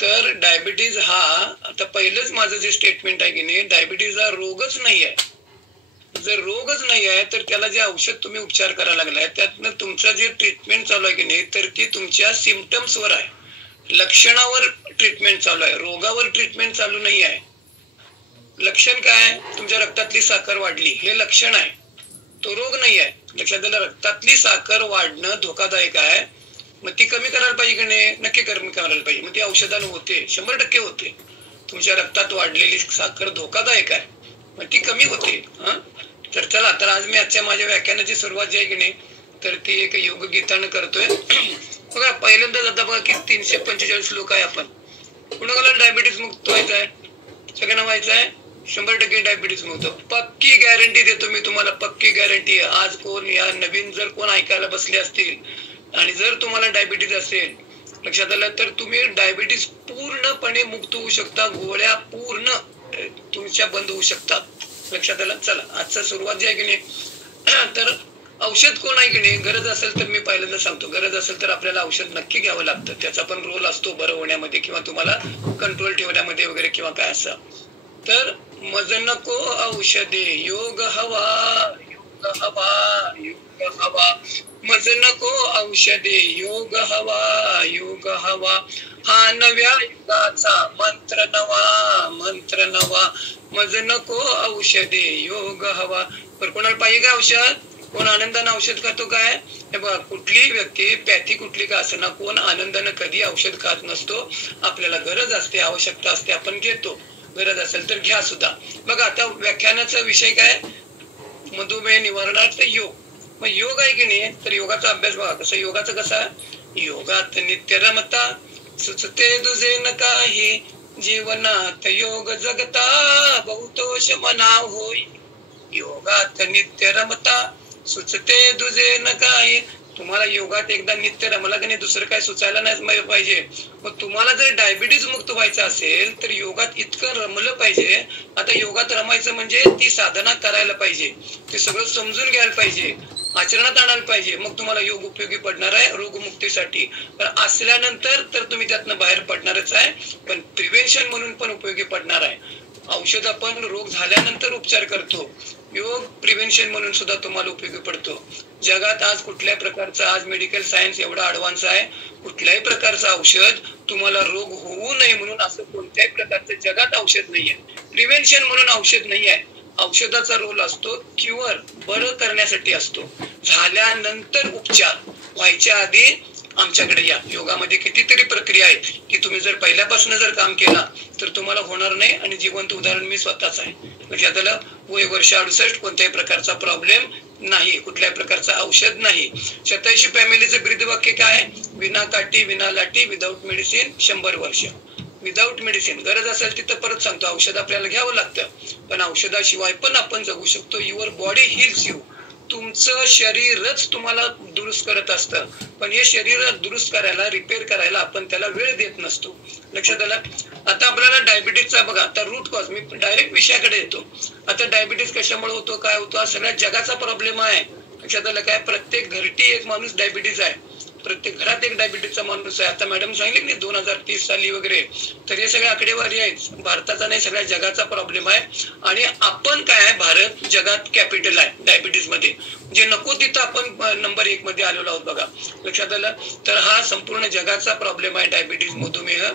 तर डायबिटीज हा, आता पहिलंच माझं जे स्टेटमेंट आहे की नाही, डायबिटीज हा रोगच नाही आहे. जर रोगच नाही आहे तर त्याला जे औषध तुम्ही उपचार करायला लागलाय त्यातनं तुमचं जे ट्रीटमेंट चालू आहे की नाही, तर ती तुमच्या सिम्पटम्सवर आहे, लक्षणावर ट्रीटमेंट चालू आहे, रोगावर ट्रीटमेंट चालू नाही आहे. लक्षण काय? तुमच्या रक्तातली साखर वाढली, हे लक्षण आहे, तो रोग नाही आहे. लक्षात आलं? रक्तातली साखर वाढणं धोकादायक आहे, मग ती कमी करायला पाहिजे की नाही? नक्की कमी करायला पाहिजे. मग ती औषधानं होते, 100% होते. तुमच्या रक्तात वाढलेली साखर धोकादायक आहे, मग ती कमी होते. तर चला, तर आज मी आजच्या माझ्या व्याख्यानाची सुरुवात जी आहे की नाही, तर ती एक योग गीतानं करतोय. बघा, पहिल्यांदा जाता बघा की 345 लोक आहे आपण. कुणाला डायबिटीस मुक्त व्हायचं आहे? सगळ्यांना व्हायचं आहे? 100% डायबिटीस मुक्त. पक्की गॅरंटी देतो मी तुम्हाला, पक्की गॅरंटी. आज कोण या नवीन जर कोण ऐकायला बसले असतील आणि जर तुम्हाला डायबिटीस असेल, लक्षात आलं, तर तुम्ही डायबिटीस पूर्णपणे मुक्त होऊ शकता. गोळ्या पूर्ण तुमच्या बंद होऊ शकतात. लक्षात आलं? चला, आजचा सुरुवात जी आहे की नाही, तर औषध कोण आहे की नाही, गरज असेल तर मी पहिल्यांदा सांगतो, गरज असेल तर आपल्याला औषध नक्की घ्यावं लागतं. त्याचा पण रोल असतो बरं होण्यामध्ये किंवा तुम्हाला कंट्रोल ठेवण्यामध्ये वगैरे किंवा काय असं. तर मज नको औषधे, योग हवा, योग हवा, योग हवा. मज नको औषधे, योग हवा, योग हवा. हा नव्या युगाचा मंत्र नवा, मंत्र नवा. मज नको औषधे, योग हवा. पण कोणाला पाहिजे का औषध? कोण आनंदानं औषध खातो काय? हे बघा, कुठली व्यक्ती पॅथी कुठली का असना, कोण आनंदानं कधी औषध खात नसतो. आपल्याला गरज असते, आवश्यकता असते, आपण घेतो. गरज असेल तर घ्या सुद्धा. बघा, आता व्याख्यानाचा विषय काय? मधुमेह निवारणार्थ योग. मग योग आहे की नाही, तर योगाचा अभ्यास बघा कसं. योगाचं कसा? योगात नित्य रमता, सुचते दुजे न काही, जीवनात योग जगता, बहुतोष मना होई. योगात नित्य रमता, सुचते दुजे न काही. तुम्हाला योगात एकदा नित्य रमला की नाही, दुसरं काय सुचायला नाही पाहिजे. मग तुम्हाला जर डायबिटीज मुक्त व्हायचं असेल तर योगात इतकं रमलं पाहिजे. आता योगात रमायचं म्हणजे ती साधना करायला पाहिजे, ते सगळं समजून घ्यायला पाहिजे, आचरणात आणायला पाहिजे. मग तुम्हाला योग उपयोगी पडणार आहे रोगमुक्तीसाठी. तर असल्यानंतर तर तुम्ही त्यातनं बाहेर पडणारच आहे, पण प्रिव्हेन्शन म्हणून पण उपयोगी पडणार आहे. औषध आपण रोग झाल्यानंतर उपचार करतो, योग प्रिव्हेन्शन म्हणून सुद्धा तुम्हाला उपयोगी पडतो. जगात आज कुठल्याही प्रकारचा, आज मेडिकल सायन्स एवढा ऍडव्हान्स आहे, कुठल्याही प्रकारचं औषध तुम्हाला रोग होऊ नये म्हणून असं कोणत्याही प्रकारचं जगात औषध नाहीये. प्रिव्हेन्शन म्हणून औषध नाही आहे. औषधाचा रोल असतो क्युअर, बरं करण्यासाठी असतो. झाल्यानंतर उपचार, व्हायच्या आधी आमच्याकडे या. योगामध्ये कितीतरी प्रक्रिया आहेत की तुम्ही जर पहिल्यापासून जर काम केला तर तुम्हाला होणार नाही. आणि जिवंत उदाहरण मी स्वतःच आहे. लक्षात आलं? वय वर्ष 68, कोणत्याही प्रकारचा प्रॉब्लेम नाही, कुठल्याही प्रकारचं औषध नाही. 87 फॅमिलीचं ब्रीदवाक्य काय? विना काठी विना लाठी, विदाऊट मेडिसिन 100 वर्ष. विदाऊट मेडिसिन, गरज असेल तिथं परत सांगतो, औषध आपल्याला घ्यावं लागतं, पण औषधाशिवाय पण आपण जगू शकतो. Your body hills you. तुमचं शरीरच तुम्हाला दुरुस्त करत असतं, पण हे शरीर दुरुस्त करायला, रिपेअर करायला आपण त्याला वेळ देत नसतो. लक्षात आलं? आता आपल्याला डायबिटीसचा बघा, आता रूट कॉज, मी डायरेक्ट विषयाकडे येतो. आता डायबिटीस कशामुळे होतो, काय होतो, हा सगळ्या जगाचा प्रॉब्लेम आहे. लक्षात आलं काय? प्रत्येक घरटी एक माणूस डायबिटीस आहे, प्रत्येक घरात एक डायबिटीसचा माणूस आहे. आता मॅडम सांगितले नाही 2030 साली वगैरे, तर हे सगळे आकडेवारी आहेत. भारताचा नाही, सगळ्या जगाचा प्रॉब्लेम आहे. आणि आपण काय, भारत जगात कॅपिटल आहे डायबिटीस मध्ये, जे नको तिथं आपण नंबर 1 मध्ये आलेलो आहोत बघा. लक्षात आलं? तर हा संपूर्ण जगाचा प्रॉब्लेम आहे डायबिटीस, मधुमेह.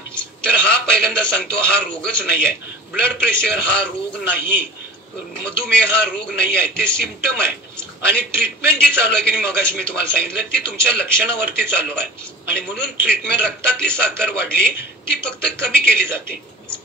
तर हा पहिल्यांदा सांगतो, हा रोगच नाही आहे. ब्लड प्रेशर हा रोग नाही, मधुमेह हा रोग नाही आहे, ते सिम्पटम आहे. आणि ट्रीटमेंट जी चालू आहे की मगाशी मी तुम्हाला सांगितलं, ती तुमच्या लक्षणावरती चालू आहे. आणि म्हणून ट्रीटमेंट, रक्तातली साखर वाढली ती फक्त कमी केली जाते,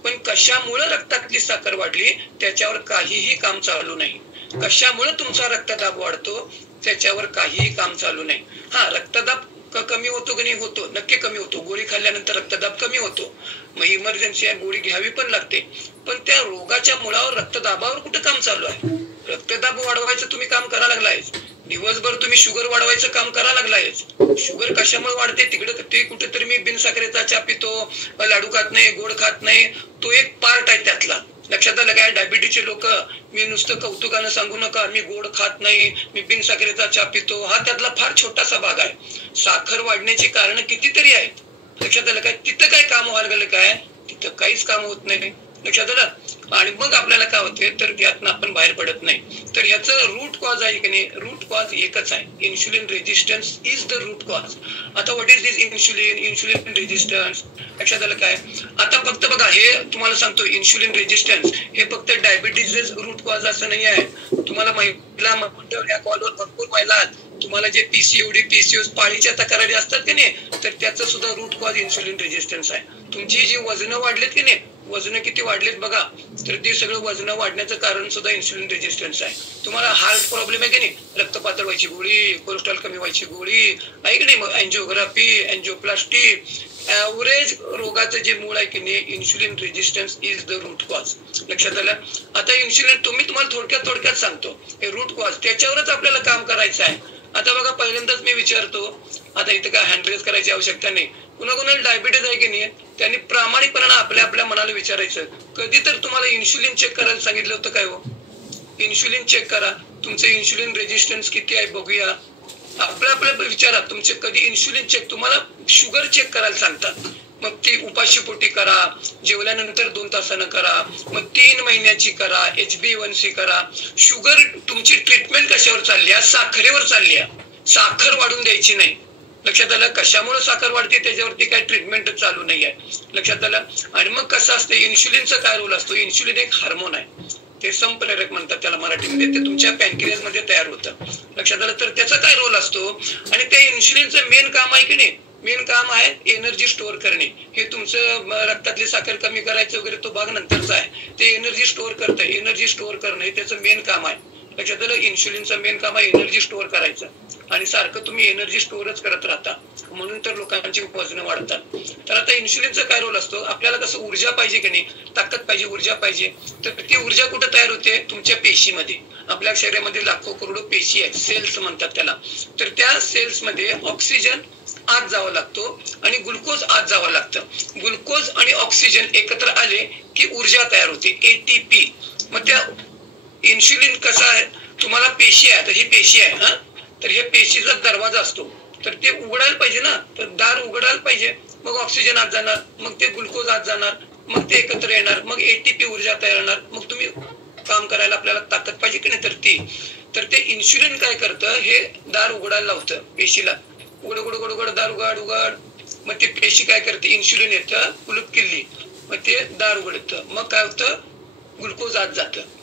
पण कशामुळे रक्तातली साखर वाढली त्याच्यावर काहीही काम चालू नाही. कशामुळे तुमचा रक्तदाब वाढतो त्याच्यावर काहीही काम चालू नाही. हा, रक्तदाब कमी होतो की नाही? होतो, नक्की कमी होतो. गोळी खाल्ल्यानंतर रक्तदाब कमी होतो, मग इमर्जन्सी आहे, गोळी घ्यावी पण लागते. पण त्या रोगाच्या मुळावर, रक्तदाबावर कुठं काम चालू आहे? रक्तदाब वाढवायचं तुम्ही काम करायला लागलाय, दिवसभर तुम्ही शुगर वाढवायचं काम करायला लागलाय. शुगर कशामुळे वाढते? तिकडे ते कुठेतरी मी बिनसाखरेचा चहा पितो, लाडू खात नाही, गोड खात नाही, तो एक पार्ट आहे त्यातला. लक्षात आलं काय? डायबिटीसचे लोक, मी नुसतं कौतुकानं सांगू नका, मी गोड खात नाही, मी बिनसाखरेचा चहा पितो, हा त्यातला फार छोटासा भाग आहे. साखर वाढण्याची कारण कितीतरी आहेत, लक्षात आलं काय? तिथं काय काम व्हायला गेलं काय? तिथं काहीच काम होत नाही. लक्षात आलं? आणि मग आपल्याला काय होते तर यातनं आपण बाहेर पडत नाही. तर याचं रूट कॉज आहे की नाही? रूट कॉज एकच आहे, insulin resistance is the root cause. आता what is this insulin resistance? लक्षात आलं काय? आता फक्त बघा, हे तुम्हाला सांगतो, इन्शुलिन रेजिस्टन्स हे फक्त डायबिटीज रूट कॉज असं नाही आहे. तुम्हाला महिला या कॉलवर भरपूर महिला, तुम्हाला जे पीसीओएस पाळीच्या तक्रारी असतात की नाही, तर त्याचं सुद्धा रूट कॉज इन्शुलिन रेजिस्टन्स आहे. तुमची जी वजन वाढलेत की नाही, वजन किती वाढलेत बघा, तर ते सगळं वजन वाढण्याचं कारण सुद्धा इन्शुलिन रेजिस्टन्स आहे. तुम्हाला हार्ट प्रॉब्लेम आहे की नाही, रक्त पातळ व्हायची गोळी, कोलेस्ट्रॉल कमी व्हायची गोळी आहे की नाही, मग अँजिओग्राफी, अँजिओप्लास्टी, ऍव्हरेज रोगाचं जे मूळ आहे की नाही, insulin resistance is the root cause. लक्षात आलं? आता इन्शुलिन तुम्हाला थोडक्यात सांगतो, हे रूट कॉज, त्याच्यावरच आपल्याला काम करायचं आहे. आता बघा, पहिल्यांदाच मी विचारतो, आता इथं काय हँड रेज करायची आवश्यकता नाही. कुणाकुणाला डायबिटीज आहे की नाही, त्यांनी प्रामाणिकपणे आपल्या मनाला विचारायचं, कधी तर तुम्हाला इन्शुलिन चेक करायला सांगितलं होतं काय हो? इन्शुलिन चेक करा, तुमचं इन्शुलिन रेजिस्टन्स किती आहे बघूया. आपल्या विचारा, तुमचे कधी इन्शुलिन चेक, तुम्हाला शुगर चेक करायला सांगतात, मग ती उपाशी पोटी करा, जेवल्यानंतर 2 तासानं करा, मग 3 महिन्याची करा, HbA1c करा. शुगर तुमची ट्रीटमेंट कशावर चालली आहे? साखरेवर चालली आहे. साखर वाढून द्यायची नाही. लक्षात आलं? कशामुळे साखर वाढते त्याच्यावरती काय ट्रीटमेंट चालू नाही आहे. लक्षात आलं? आणि मग कसं असतं, इन्शुलिनचा काय रोल असतो? इन्शुलिन एक हार्मोन आहे, ते संप्रेरक म्हणतात त्याला मराठीमध्ये, ते तुमच्या पॅनक्रियास मध्ये तयार होतं. लक्षात आलं? तर त्याचा काय रोल असतो? आणि त्या इन्शुलिनचं मेन काम आहे की नाही, मेन काम आहे एनर्जी स्टोअर करणे. हे तुमचं रक्तातली साखर कमी करायचं वगैरे तो भाग नंतरचा आहे. ते एनर्जी स्टोअर करतं, एनर्जी स्टोअर करणं हे त्याचं मेन काम आहे. लक्षात आलं? इन्शुलिनचं मेन काम आहे एनर्जी स्टोअर करायचं, आणि सारखं तुम्ही एनर्जी स्टोअरच करत राहता, म्हणून तर लोकांची वजन वाढतात. तर आता इन्शुलिनचा काय रोल असतो? आपल्याला कसं ऊर्जा पाहिजे की नाही, ताकद पाहिजे, ऊर्जा पाहिजे, तर ती ऊर्जा कुठे तयार होते? तुमच्या पेशीमध्ये. आपल्या शरीरामध्ये लाखो करोडो पेशी आहेत, सेल्स म्हणतात त्याला. तर त्या सेल्स मध्ये ऑक्सिजन आत जावं लागतो आणि ग्लुकोज आत जावं लागतं. ग्लुकोज आणि ऑक्सिजन एकत्र आले की ऊर्जा तयार होते, ATP. मग त्या इन्शुलिन कसा आहे, तुम्हाला पेशी आहे, तर ही पेशी आहे हा, तर हे पेशीचा दरवाजा असतो, तर ते उघडायला पाहिजे ना, तर दार उघडायला पाहिजे, मग ऑक्सिजन आत जाणार, मग ते ग्लुकोज आत जाणार, मग ते एकत्र येणार, मग ATP ऊर्जा तयार होणार, मग तुम्ही काम करायला आपल्याला ताकद पाहिजे की नाही, तर ते इन्शुलिन काय करतं, हे दार उघडायला लावतं पेशीला. उघड उघड उघड उघड दार उघड उघड, मग ते पेशी काय करते, इन्शुलिन येतं, कुलूप किल्ली, मग ते दार उघडतं, मग काय होतं, ग्लुकोज आत जातं.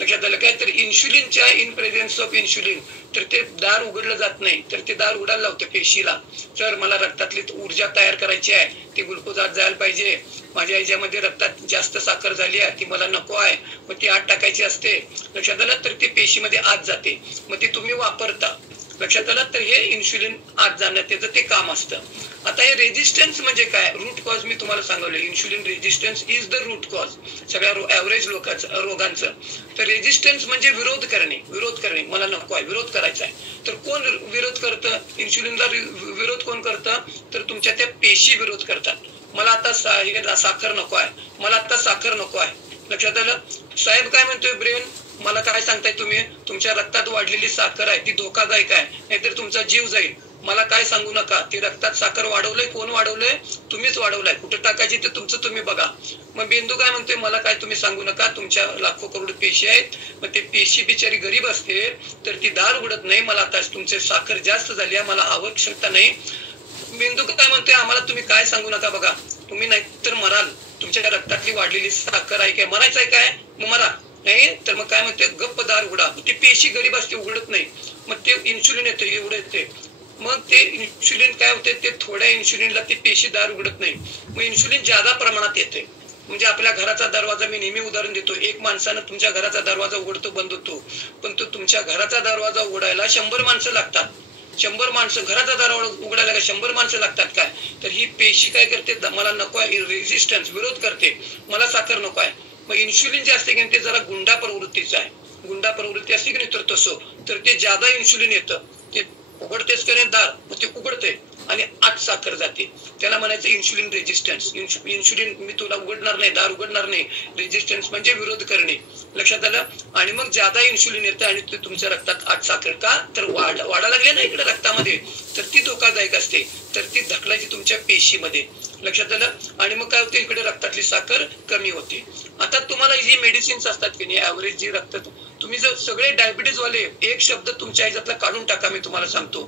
लक्षात आलं काय? तर इन्शुलिनच्या इन प्रेझेन्स ऑफ इन्शुलिन, तर ते दार उघडलं जात नाही, तर ते दार उघडायला लावतं पेशीला. तर मला रक्तातली ऊर्जा तयार करायची आहे, ती ग्लुकोज आत जायला पाहिजे, माझ्या ह्याच्यामध्ये रक्तात जास्त साखर झाली आहे, ती मला नको आहे, मग ती आत टाकायची असते. लक्षात आलं? तर ते पेशीमध्ये आत जाते, मग ते तुम्ही वापरता. लक्षात आलं? तर हे इन्शुलिन आत जाणं त्याचं ते काम असतं. आता हे रेजिस्टन्स म्हणजे काय? रूट कॉज मी तुम्हाला सांगितलं, insulin resistance is the root cause सगळ्या ऍव्हरेज रोगांचं. तर रेजिस्टन्स म्हणजे विरोध करणे, मला नको आहे, विरोध करायचा आहे. तर कोण विरोध करतं? इन्शुलिनला विरोध कोण करतं? तर तुमच्या त्या पेशी विरोध करतात. मला आता साखर नको आहे, मला आता साखर नको आहे. लक्षात आलं? साहेब काय म्हणतोय ब्रेन, मला काय सांगताय तुम्ही, तुमच्या रक्तात वाढलेली साखर आहे ती धोकादायक आहे, नाहीतर तुमचा जीव जाईल. मला काय सांगू नका, ती रक्तात साखर वाढवलंय, कोण वाढवलंय? तुम्हीच वाढवलाय. कुठं टाकायची ते तुमचं तुम्ही बघा. मग बिंदू काय म्हणतोय, मला काय तुम्ही सांगू नका, तुमच्या लाखो करोड पेशी आहेत, मग ते पेशी बिचारी गरीब असते, तर ती दार उघडत नाही, मला आता तुमची साखर जास्त झाली आहे, मला आवश्यकता नाही. बिंदू काय म्हणतोय, आम्हाला तुम्ही काय सांगू नका बघा, तुम्ही नाहीतर मराल, तुमच्या रक्तातली वाढलेली साखर आहे काय, मरायचं आहे काय, मग मला नाही. तर मग काय म्हणते, गप्प दार उघडा. ती पेशी गरीब असते, उघडत नाही, मग ते इन्शुलिन येतं, एवढं येते, मग ते इन्शुलिन काय होते, ते थोड्या इन्शुलिनला ते पेशी दार उघडत नाही, मग इन्शुलिन जादा प्रमाणात येते. म्हणजे आपल्या घराचा दरवाजा, मी नेहमी उदाहरण देतो, एक माणसानं तुमच्या घराचा दरवाजा उघडतो बंद होतो, पण तो तुमच्या घराचा दरवाजा उघडायला 100 माणसं लागतात. 100 माणसं घराचा दरवाजा उघडायला 100 माणसं लागतात काय, तर ही पेशी काय करते, मला नको आहे, रेजिस्टन्स विरोध करते, मला साखर नको आहे. मग इन्शुलिन जे असते की ते जरा गुंडा प्रवृत्तीचं आहे, गुंडा प्रवृत्ती असते की नाही, तर तसं, तर ते ज्यादा इन्शुलिन येतं, ते उघडतेच का नाही दार, मग ते उघडते आणि आत साखर जाते. त्याला म्हणायचं इन्शुलिन रेजिस्टन्स. इन्शुलिन मी तुला उघडणार नाही, दार उघडणार नाही. रेजिस्टन्स म्हणजे विरोध करणे. लक्षात आलं. आणि मग ज्यादा इन्शुलिन येतं आणि ते तुमच्या रक्तात आत साखर का तर वाढा लागले ना इकडे रक्तामध्ये, तर ती धोकादायक असते. तर ती ढकलायची तुमच्या पेशीमध्ये. लक्षात आलं. आणि मग काय होते, इकडे रक्तातली साखर कमी होते. आता तुम्हाला जी मेडिसिन्स असतात की नाही, ऍव्हरेज जी रक्त, तुम्ही जर सगळे डायबिटीज वाले एक शब्द तुमच्या ह्याच्यातला काढून टाका. मी तुम्हाला सांगतो,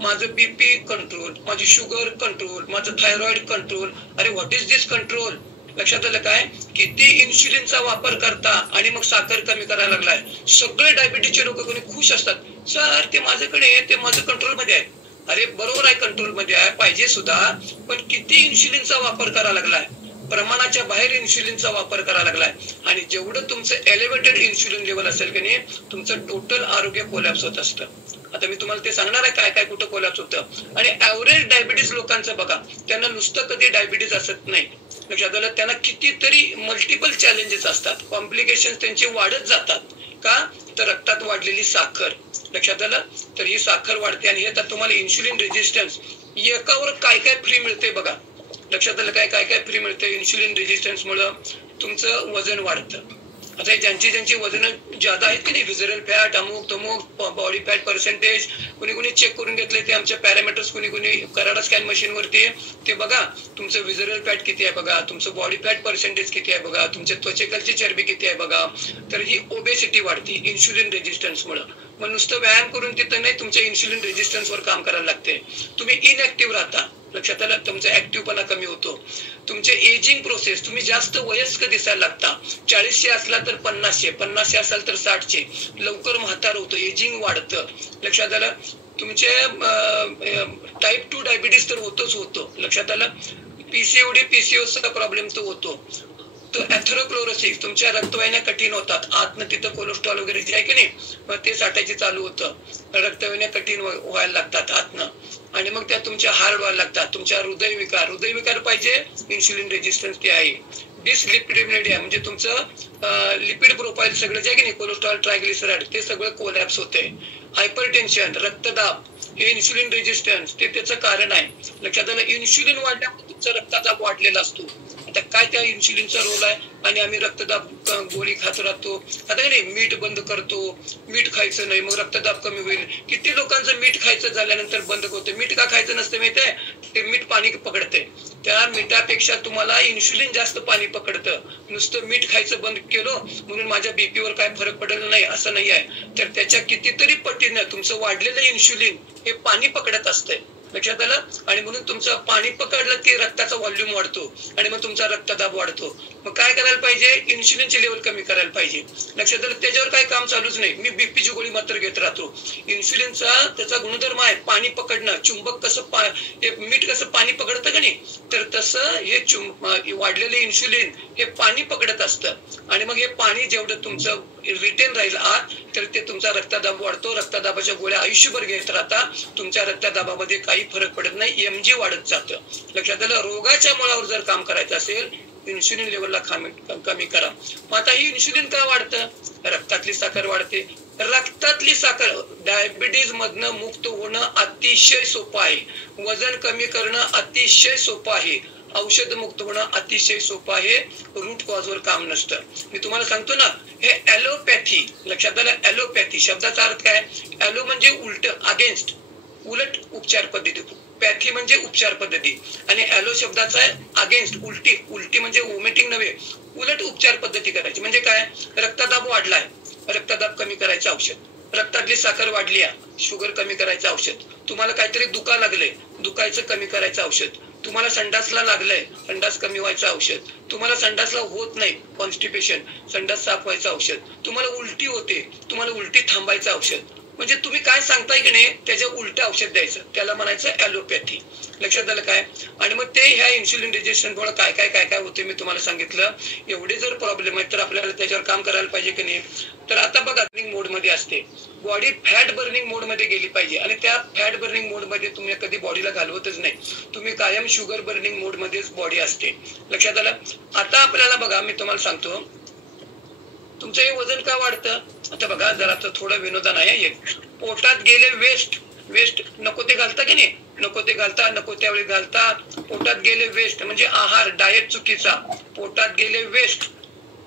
माझं बीपी कंट्रोल, माझी शुगर कंट्रोल, माझं थायरॉइड कंट्रोल. अरे व्हॉट इज दिस कंट्रोल? लक्षात आलं काय? किती इन्शुलिनचा वापर करता आणि मग साखर कमी करायला लागलाय. सगळे डायबिटीजचे लोक कोणी खुश असतात, सर ते माझ्याकडे, ते माझं कंट्रोल मध्ये आहे. अरे बरोबर आहे, कंट्रोल मध्ये आहे, पाहिजे सुद्धा, पण किती इन्शुलिनचा वापर करायला लागलाय, प्रमाणाच्या बाहेर इन्शुलिनचा वापर करायला लागलाय. आणि जेवढं तुमचं एलिव्हेटेड इन्शुलिन लेवल असेल की नाही, तुमचं टोटल आरोग्य कोलॅप्स होत असतं. आता मी तुम्हाला ते सांगणार आहे काय काय कुठं कोलॅप्स होतं. आणि ऍव्हरेज डायबिटीज लोकांचं बघा, त्यांना नुसतं कधी डायबिटीज असत नाही. लक्षात आलं. त्यांना कितीतरी मल्टिपल चॅलेंजेस असतात, कॉम्प्लिकेशन त्यांचे वाढत जातात. का तर रक्तात वाढलेली साखर. लक्षात आलं. तर ही साखर वाढते. आणि हे तुम्हाला इन्शुलिन रेजिस्टन्स, एकावर काय काय फ्री मिळते बघा. लक्षात आलं काय काय काय फ्री मिळते इन्शुलिन रेजिस्टन्स मुळे? तुमचं वजन वाढतं. आता ज्यांची वजन ज्यादा आहेत की नाही, विजरल फॅट, अमुक तमुक, बॉडी फॅट पर्सेंटेज, कुणी कुणी चेक करून घेतले ते आमच्या पॅरामीटर्स, कुणी कुणी कराडा स्कॅन मशीन वरती, ते बघा तुमचं विजरल फॅट किती आहे बघा, तुमचं बॉडी फॅट पर्सेंटेज किती आहे बघा, तुमच्या त्वचेखालची चरबी किती आहे बघा. तर ही ओबेसिटी वाढते इन्शुलिन रेजिस्टन्स मुळे. मग नुसतं व्यायाम करून तिथं नाही, तुमच्या इन्शुलिन रेजिस्टन्स वर काम करायला लागते. तुम्ही इनऍक्टिव्ह राहता. लक्षात आलं. तुमचा ऍक्टिव्हपणा कमी होतो. तुमचे एजिंग प्रोसेस, तुम्ही जास्त वयस्क दिसायला लागता. 40 असला तर 50, 50 असाल तर 60, लवकर म्हातार होतं, एजिंग वाढतं. लक्षात आलं. तुमचे टाईप 2 डायबिटीस तर होतच होतो. लक्षात आलं. पीसीओडी, पीसीओसचा प्रॉब्लेम तो होतो. तो ऍथेरोक्लोरोसिस, तुमच्या रक्तवाहिन्या कठीण होतात. आतनं तिथं कोलेस्ट्रॉल वगैरे जे आहे की नाही, मग ते साठायचे चालू होतं. रक्तवाहिन्या कठीण व्हायला लागतात आतनं. आणि मग त्या तुमच्या हार्ड व्हायला लागतात. तुमच्या हृदयविकार पाहिजे, इन्शुलिन रेजिस्टन्स ते आहे. डिसलिपिडेमिया म्हणजे तुमचं लिपिड प्रोफाईल सगळं जे आहे की नाही, कोलेस्ट्रॉल, ट्रायग्लिसराईड, ते सगळं कोलॅप्स होते. हायपरटेन्शन, रक्तदाब, हे इन्शुलिन रेजिस्टन्स ते त्याचं कारण आहे. लक्षात आलं. इन्शुलिन वाढल्यामुळे तुमचा रक्तदाब वाढलेला असतो. आता काय त्या इन्शुलिनचा रोल आहे? आणि आम्ही रक्तदाब गोळी खात राहतो. आता नाही, मीठ बंद करतो, मीठ खायचं नाही, मग रक्तदाब कमी होईल. किती लोकांचं मीठ खायचं झाल्यानंतर बंद होतं. मीठ का खायचं नसतं माहितीये? ते मीठ पाणी पकडते. त्या मिठापेक्षा तुम्हाला इन्शुलिन जास्त पाणी पकडतं. नुसतं मीठ खायचं बंद केलं म्हणून माझ्या बीपीवर काय फरक पडला नाही असं नाही आहे. तर त्याच्या कितीतरी पटीनं तुमचं वाढलेलं इन्शुलिन हे पाणी पकडत असतंय. लक्षात आलं. आणि म्हणून तुमचं पाणी पकडलं की रक्ताचा व्हॉल्यूम वाढतो आणि मग तुमचा रक्तदाब वाढतो. मग काय करायला पाहिजे? इन्शुलिनची लेवल कमी करायला पाहिजे. लक्षात आलं. त्याच्यावर काही काम चालूच नाही. मी बीपीची गोळी मात्र घेत राहतो. इन्शुलिनचा त्याचा गुणधर्म आहे पाणी पकडणं. चुंबक कसं मीठ कसं पाणी पकडतं का नाही, तर तसं हे वाढलेले इन्शुलिन हे पाणी पकडत असतं. आणि मग हे पाणी जेवढं तुमचं रिटेन राहील आत, तर ते तुमचा रक्तदाब वाढतो. रक्तदाबाच्या गोळ्या आयुष्यभर घेत राहता. तुमच्या रक्तदाबामध्ये काही फरक पडत नाही, एमजी वाढत जातं. लक्षात आलं. रोगाच्या मुळावर जर काम करायचं असेल, इन्शुलिन लेवलला कमी करा. मग आता ही इन्शुलिन का वाढतं? रक्तातली साखर वाढते. रक्तातली साखर डायबिटीज मधनं मुक्त होणं अतिशय सोपं आहे. वजन कमी करणं अतिशय सोपं आहे. औषध मुक्त होणं अतिशय सोपं आहे. रूट कॉजवर काम नसतं. मी तुम्हाला सांगतो ना, हे ऍलोपॅथी. लक्षात आलं. ऍलोपॅथी शब्दाचा अर्थ काय? ऍलो म्हणजे उलट, अगेन्स्ट, उलट उपचार पद्धती. पॅथी म्हणजे उपचार पद्धती. आणि ऍलो शब्दाचा आहे अगेन्स्ट, उलटी. उलटी म्हणजे वॉमिटिंग नव्हे, उलट उपचार पद्धती करायची. म्हणजे काय? रक्तदाब वाढलाय, रक्तदाब कमी करायचं औषध. रक्तातली साखर वाढली आहे, शुगर कमी करायचं औषध. तुम्हाला काहीतरी दुखा लागलंय, दुखायचं कमी करायचं औषध. तुम्हाला संडासला लागलंय, संडास कमी व्हायचं औषध. तुम्हाला संडासला होत नाही, कॉन्स्टिपेशन, संडास साफ व्हायचं औषध. तुम्हाला उलटी होते, तुम्हाला उलटी थांबायचं औषध. म्हणजे तुम्ही काय सांगताय की नाही, त्याच्या उलट औषध द्यायचं. त्याला म्हणायचं ऍलोपॅथी. लक्षात आलं काय? आणि मग ते ह्या इन्शुलिन रेजिस्टन्स मुळे काय काय काय काय होते मी तुम्हाला सांगितलं. एवढे जर प्रॉब्लेम आहेत तर आपल्याला त्याच्यावर काम करायला पाहिजे की नाही. तर आता बघा, बर्निंग मोड मध्ये असते बॉडी, फॅट बर्निंग मोड मध्ये गेली पाहिजे. आणि त्या फॅट बर्निंग मोड मध्ये तुम्ही कधी बॉडीला घालवतच नाही. तुम्ही कायम शुगर बर्निंग मोड मध्येच बॉडी असते. लक्षात आलं. आता आपल्याला बघा, मी तुम्हाला सांगतो, तुमचं हे वजन का वाढतं? आता बघा, जरा थोडं विनोदन आहे. एक पोटात गेले वेस्ट नको ते घालता की नाही, नको ते घालता, नको त्यावेळी घालता, पोटात गेले वेस्ट, म्हणजे आहार डाएट चुकीचा, पोटात गेले वेस्ट.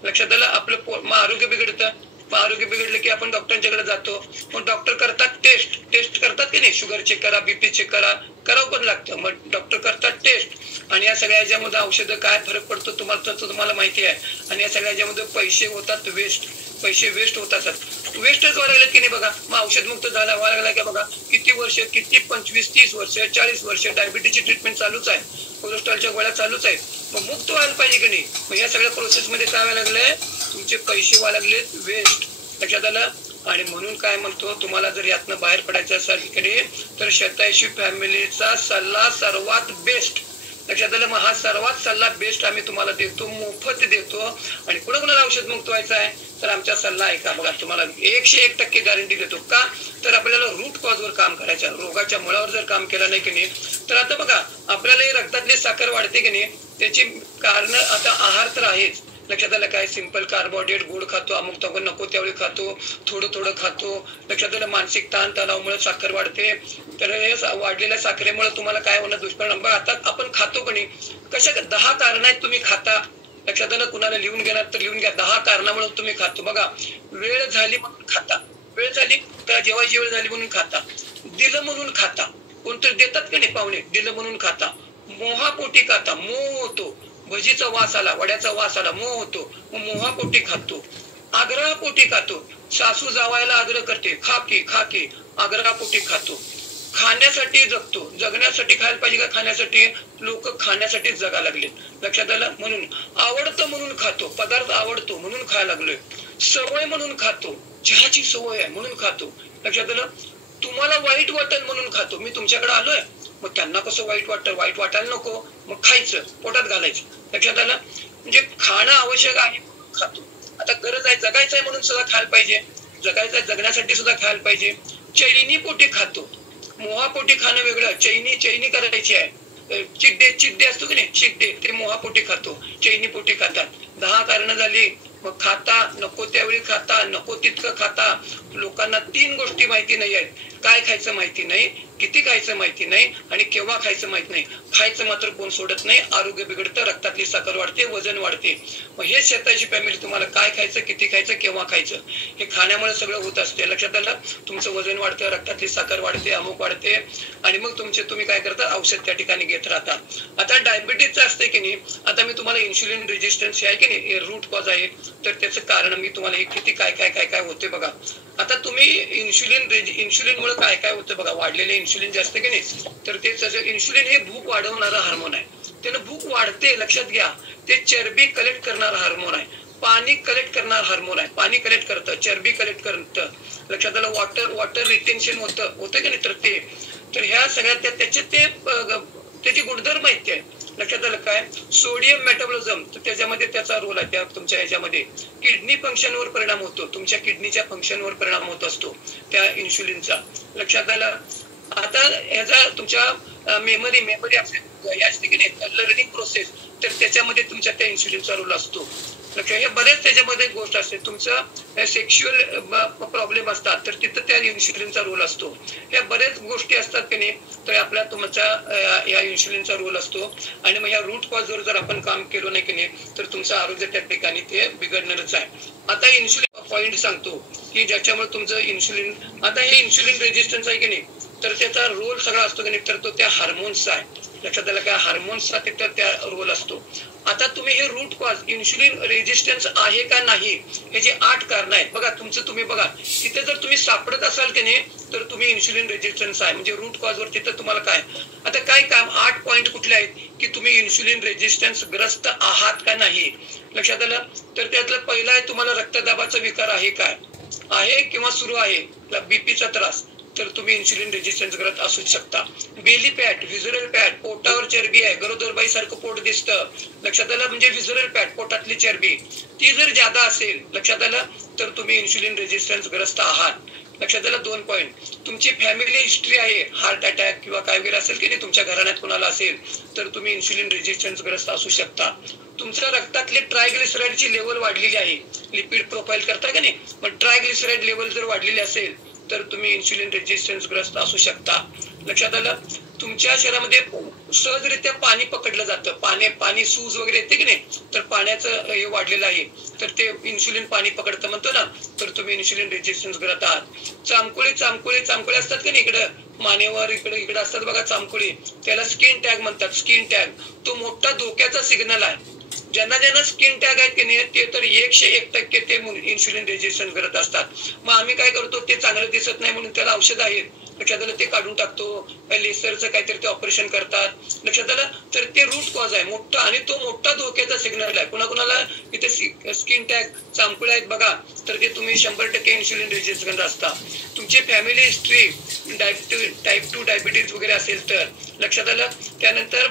लक्षात आलं. आपलं आरोग्य बिघडतं. आरोग्य बिघडलं की आपण डॉक्टरांच्याकडे जातो. मग डॉक्टर करतात टेस्ट करतात की नाही, शुगर चेक करा, बीपी चेक करा, करावं पण लागतं. मग डॉक्टर करतात टेस्ट आणि या सगळ्या याच्यामध्ये औषधं काय फरक पडतो तुम्हाला माहिती आहे. आणि या सगळ्या याच्यामध्ये पैसे होतात वेस्ट, पैसे वेस्ट होतात. वेस्टच व्हायला लागले की नाही बघा. मग औषध मुक्त व्हायला लागला की बघा किती वर्ष, किती 25-30 वर्ष 40 वर्ष डायबिटीजची ट्रीटमेंट चालूच आहे, कोलेस्ट्रॉलच्या गोळ्या चालूच आहेत. मग मुक्त व्हायला पाहिजे की नाही. मग या सगळ्या प्रोसेसमध्ये काय व्हायला लागलंय, तुमचे पैसे व्हायला लागलेत वेस्ट. लक्षात आलं. आणि म्हणून काय म्हणतो, तुम्हाला जर यातनं बाहेर पडायचं असेल की नाही तर शतायुषी फॅमिलीचा सल्ला सर्वात बेस्ट. लक्षात आलं. मग हा सर्वात सल्ला बेस्ट आम्ही तुम्हाला देतो, मोफत देतो. आणि कुणाला औषध मुक्त व्हायचं आहे तर आमचा सल्ला ऐका. बघा तुम्हाला 101% गॅरंटी देतो. का तर आपल्याला रूट कॉज वर काम करायचं, रोगाच्या मुळावर जर काम केलं नाही की नाही तर आता बघा आपल्याला रक्तातली साखर वाढते की नाही, त्याची कारण आता आहार तर आहेच. लक्षात आलं. काय सिंपल कार्बोहायड्रेट, गोड खातो, अमुक तमुक नको त्यावेळी खातो, थोडं खातो. लक्षात आलं. मानसिक ताण तणावामुळे साखर वाढते. तर हे वाढलेल्या साखरेमुळे तुम्हाला काय होणार दुष्परिणाम. आता आपण खातो की नाही, कशा 10 कारण आहेत तुम्ही खाता. लक्षात आलं. कुणाला लिहून घेणार तर लिहून घ्या. 10 कारणामुळे तुम्ही खातो. बघा, वेळ झाली म्हणून खाता, वेळ झाली का जेवायची वेळ झाली म्हणून खाता, दिलं म्हणून खाता, कोणतरी देतात की नाही पाहुणे, दिलं म्हणून खाता, मोहापोटी खाता, मोह होतो, भजीचा वास आला, वड्याचा वास आला, मोह होतो, मग मोहापोटी खातो, आग्रहापोटी खातो. सासू जावायला आग्रह करते, खा की आग्रहापोटी खातो. खाण्यासाठी जगतो, जगण्यासाठी खायला पाहिजे का, खाण्यासाठी. लोक खाण्यासाठीच जगा लागले. लक्षात आलं. म्हणून आवडतं म्हणून खातो, पदार्थ आवडतो म्हणून खायला लागलोय, सवय म्हणून खातो, चहाची सवय आहे म्हणून खातो. लक्षात आलं. तुम्हाला वाईट वाटेल म्हणून खातो. मी तुमच्याकडे आलोय, मग त्यांना कसं वाईट वाटतं, वाईट वाटायला नको, मग खायचं, पोटात घालायचं. लक्षात आलं. म्हणजे खाणं आवश्यक आहे म्हणून खातो. आता गरज आहे, जगायचं आहे म्हणून सुद्धा खायला पाहिजे, जगायचं आहे जगण्यासाठी सुद्धा खायला पाहिजे. चैनी पोटी खातो, मोहापोटी खाणं वेगळं. चैनी करायची आहे, चिड्डे असतो की नाही, चिड्डे ते मोहापोटी खातो, चैनी पोटी खातात. 10 कारणं झाली. मग खाता, नको त्यावेळी खाता, नको तितकं खाता. लोकांना 3 गोष्टी माहिती नाही आहेत. काय खायचं माहिती नाही, किती खायचं माहिती नाही आणि केव्हा खायचं माहित नाही. खायचं मात्र कोण सोडत नाही. आरोग्य बिघडतं, रक्तातली साखर वाढते, वजन वाढते. मग हे शतायुषी फॅमिली तुम्हाला काय खायचं, किती खायचं, केव्हा खायचं हे खाण्यामुळे सगळं होत असते. लक्षात आलं. तुमचं वजन वाढतं, रक्तातली साखर वाढते, अमुक वाढते आणि मग तुम्ही काय करता, औषध त्या ठिकाणी घेत राहता. आता डायबिटीजचं असते की नाही, आता मी तुम्हाला इन्शुलिन रेजिस्टन्स आहे की नाही, रूट कॉज आहे. तर त्याचं कारण मी तुम्हाला किती काय होते बघा. आता तुम्ही इन्शुलिनमुळे काय होतं बघा. वाढलेले इन्शुलिन जास्त की नाही, तर ते इन्शुलिन हे भूक वाढवणारा हार्मोन आहे. त्यानं भूक वाढते, लक्षात घ्या. ते चरबी कलेक्ट करणारा हार्मोन आहे, पाणी कलेक्ट करणार हार्मोन आहे. पाणी कलेक्ट करतं, चरबी कलेक्ट करतं. लक्षात आलं. वॉटर रिटेन्शन होतं की नाही, तर ह्या सगळ्या त्याची गुणधर्म आहेत ते. लक्षात आलं. काय सोडियम मेटाबॉलिझम, तर त्याच्यामध्ये त्याचा रोल आहे. त्या तुमच्या ह्याच्यामध्ये किडनी फंक्शनवर परिणाम होतो, तुमच्या किडनीच्या फंक्शनवर परिणाम होत असतो त्या इन्शुलिनचा. लक्षात आलं. आता ह्याचा तुमच्या मेमरी असते की नाही, लर्निंग प्रोसेस, तर त्याच्यामध्ये तुमच्या त्या इन्शुलिनचा रोल असतो. लक्षात. हे बरेच त्याच्यामध्ये गोष्ट असते. तुमचं सेक्शुअल प्रॉब्लेम असतात तर तिथं त्या इन्शुलिनचा रोल असतो. ह्या बरेच गोष्टी असतात की नाही, तर तुमचा या इन्शुलिनचा रोल असतो. आणि मग या रूट कॉजवर जर आपण काम केलं नाही की नाही तर तुमचं आरोग्य त्या ठिकाणी ते बिघडणारच आहे. आता इन्शुलिन पॉइंट सांगतो की ज्याच्यामुळे तुमचं इन्शुलिन, आता हे इन्शुलिन रेजिस्टन्स आहे की नाही, तर त्याचा रोल सगळा असतो की नाही, तर तो त्या हार्मोन्सचा आहे. लक्षात आलं. काय हार्मोन्सचा तिथं त्या रोल असतो. आता तुम्ही हे रूट कॉज इन्शुलिन रेजिस्टन्स आहे का नाही, हे जे 8 कारण आहेत बघा. तुम्ही बघा तिथे जर तुम्ही सापडत असाल की नाही तर तुम्ही इन्शुलिन रेजिस्टन्स आहे, म्हणजे रूट कॉज वर तिथं तुम्हाला काय. आता काय काम 8 पॉइंट कुठले आहेत की तुम्ही इन्शुलिन रेजिस्टन्स ग्रस्त आहात का नाही. लक्षात आलं. तर त्यातलं पहिलं आहे, तुम्हाला रक्तदाबाचा विकार आहे काय, आहे किंवा सुरू आहे, बीपीचा त्रास, तर तुम्ही इन्शुलिन रेजिस्टन्स ग्रस्त असू शकता. बेली फॅट, व्हिज्युअल फॅट, पोटावर चरबी आहे, गरोदरबाई सारखं पोट दिसतं. लक्षात आलं. म्हणजे व्हिज्युअल फॅट, पोटातली चरबी, ती जर जादा असेल, लक्षात आलं, तर तुम्ही इन्शुलिन रेजिस्टन्स ग्रस्त आहात. लक्षात आलं. 2 पॉइंट. तुमची फॅमिली हिस्ट्री आहे, हार्ट अटॅक किंवा काय वगैरे असेल की नाही, तुमच्या घराण्यात कोणाला असेल तर तुम्ही इन्शुलिन रेजिस्टन्स ग्रस्त असू शकता. तुमच्या रक्तातली ट्रायग्लिसराईडची लेवल वाढलेली आहे, लिपिड प्रोफाईल करता का नाही, मग ट्रायग्लिसराईड लेवल जर वाढलेली असेल तर तुम्ही इन्शुलिन रेजिस्टन्स ग्रस्त असू शकता. लक्षात आलं. तुमच्या शरीरामध्ये सहजरित्या पाणी पकडलं जातं. पाणी सूज वगैरे येते की नाही, तर पाण्याचं हे वाढलेलं आहे, तर ते इन्सुलिन पाणी पकडतं म्हणतो ना, तर तुम्ही इन्सुलिन रेजिस्टन्स करत आहात. चामकुळे असतात का नाही इकडं मानेवर, इकडे असतात बघा चामकुळे, त्याला स्किन टॅग म्हणतात. स्किन टॅग तो मोठा धोक्याचा सिग्नल आहे. ज्यांना स्किन टॅग आहेत की नाही ते तर 101% ते इन्सुलिन रेजिस्टन्स करत असतात. मग आम्ही काय करतो, ते चांगलं दिसत नाही म्हणून त्याला औषध आहेत, लक्षात आलं, ते काढून टाकतो. लेसरचं काहीतरी ते ऑपरेशन करतात, लक्षात आलं. तर ते रूट कॉज आहे मोठा, आणि तो मोठा धोक्याचा सिग्नल आहे. कुणाला इथे स्किन टॅग चामकुळे आहेत बघा, तर ते तुम्ही 100% इन्सुलिन रेजिस्टन्स असता. तुमची फॅमिली हिस्ट्री टाईप 2 डायबिटीज वगैरे असेल तर लक्षात आलं. त्यानंतर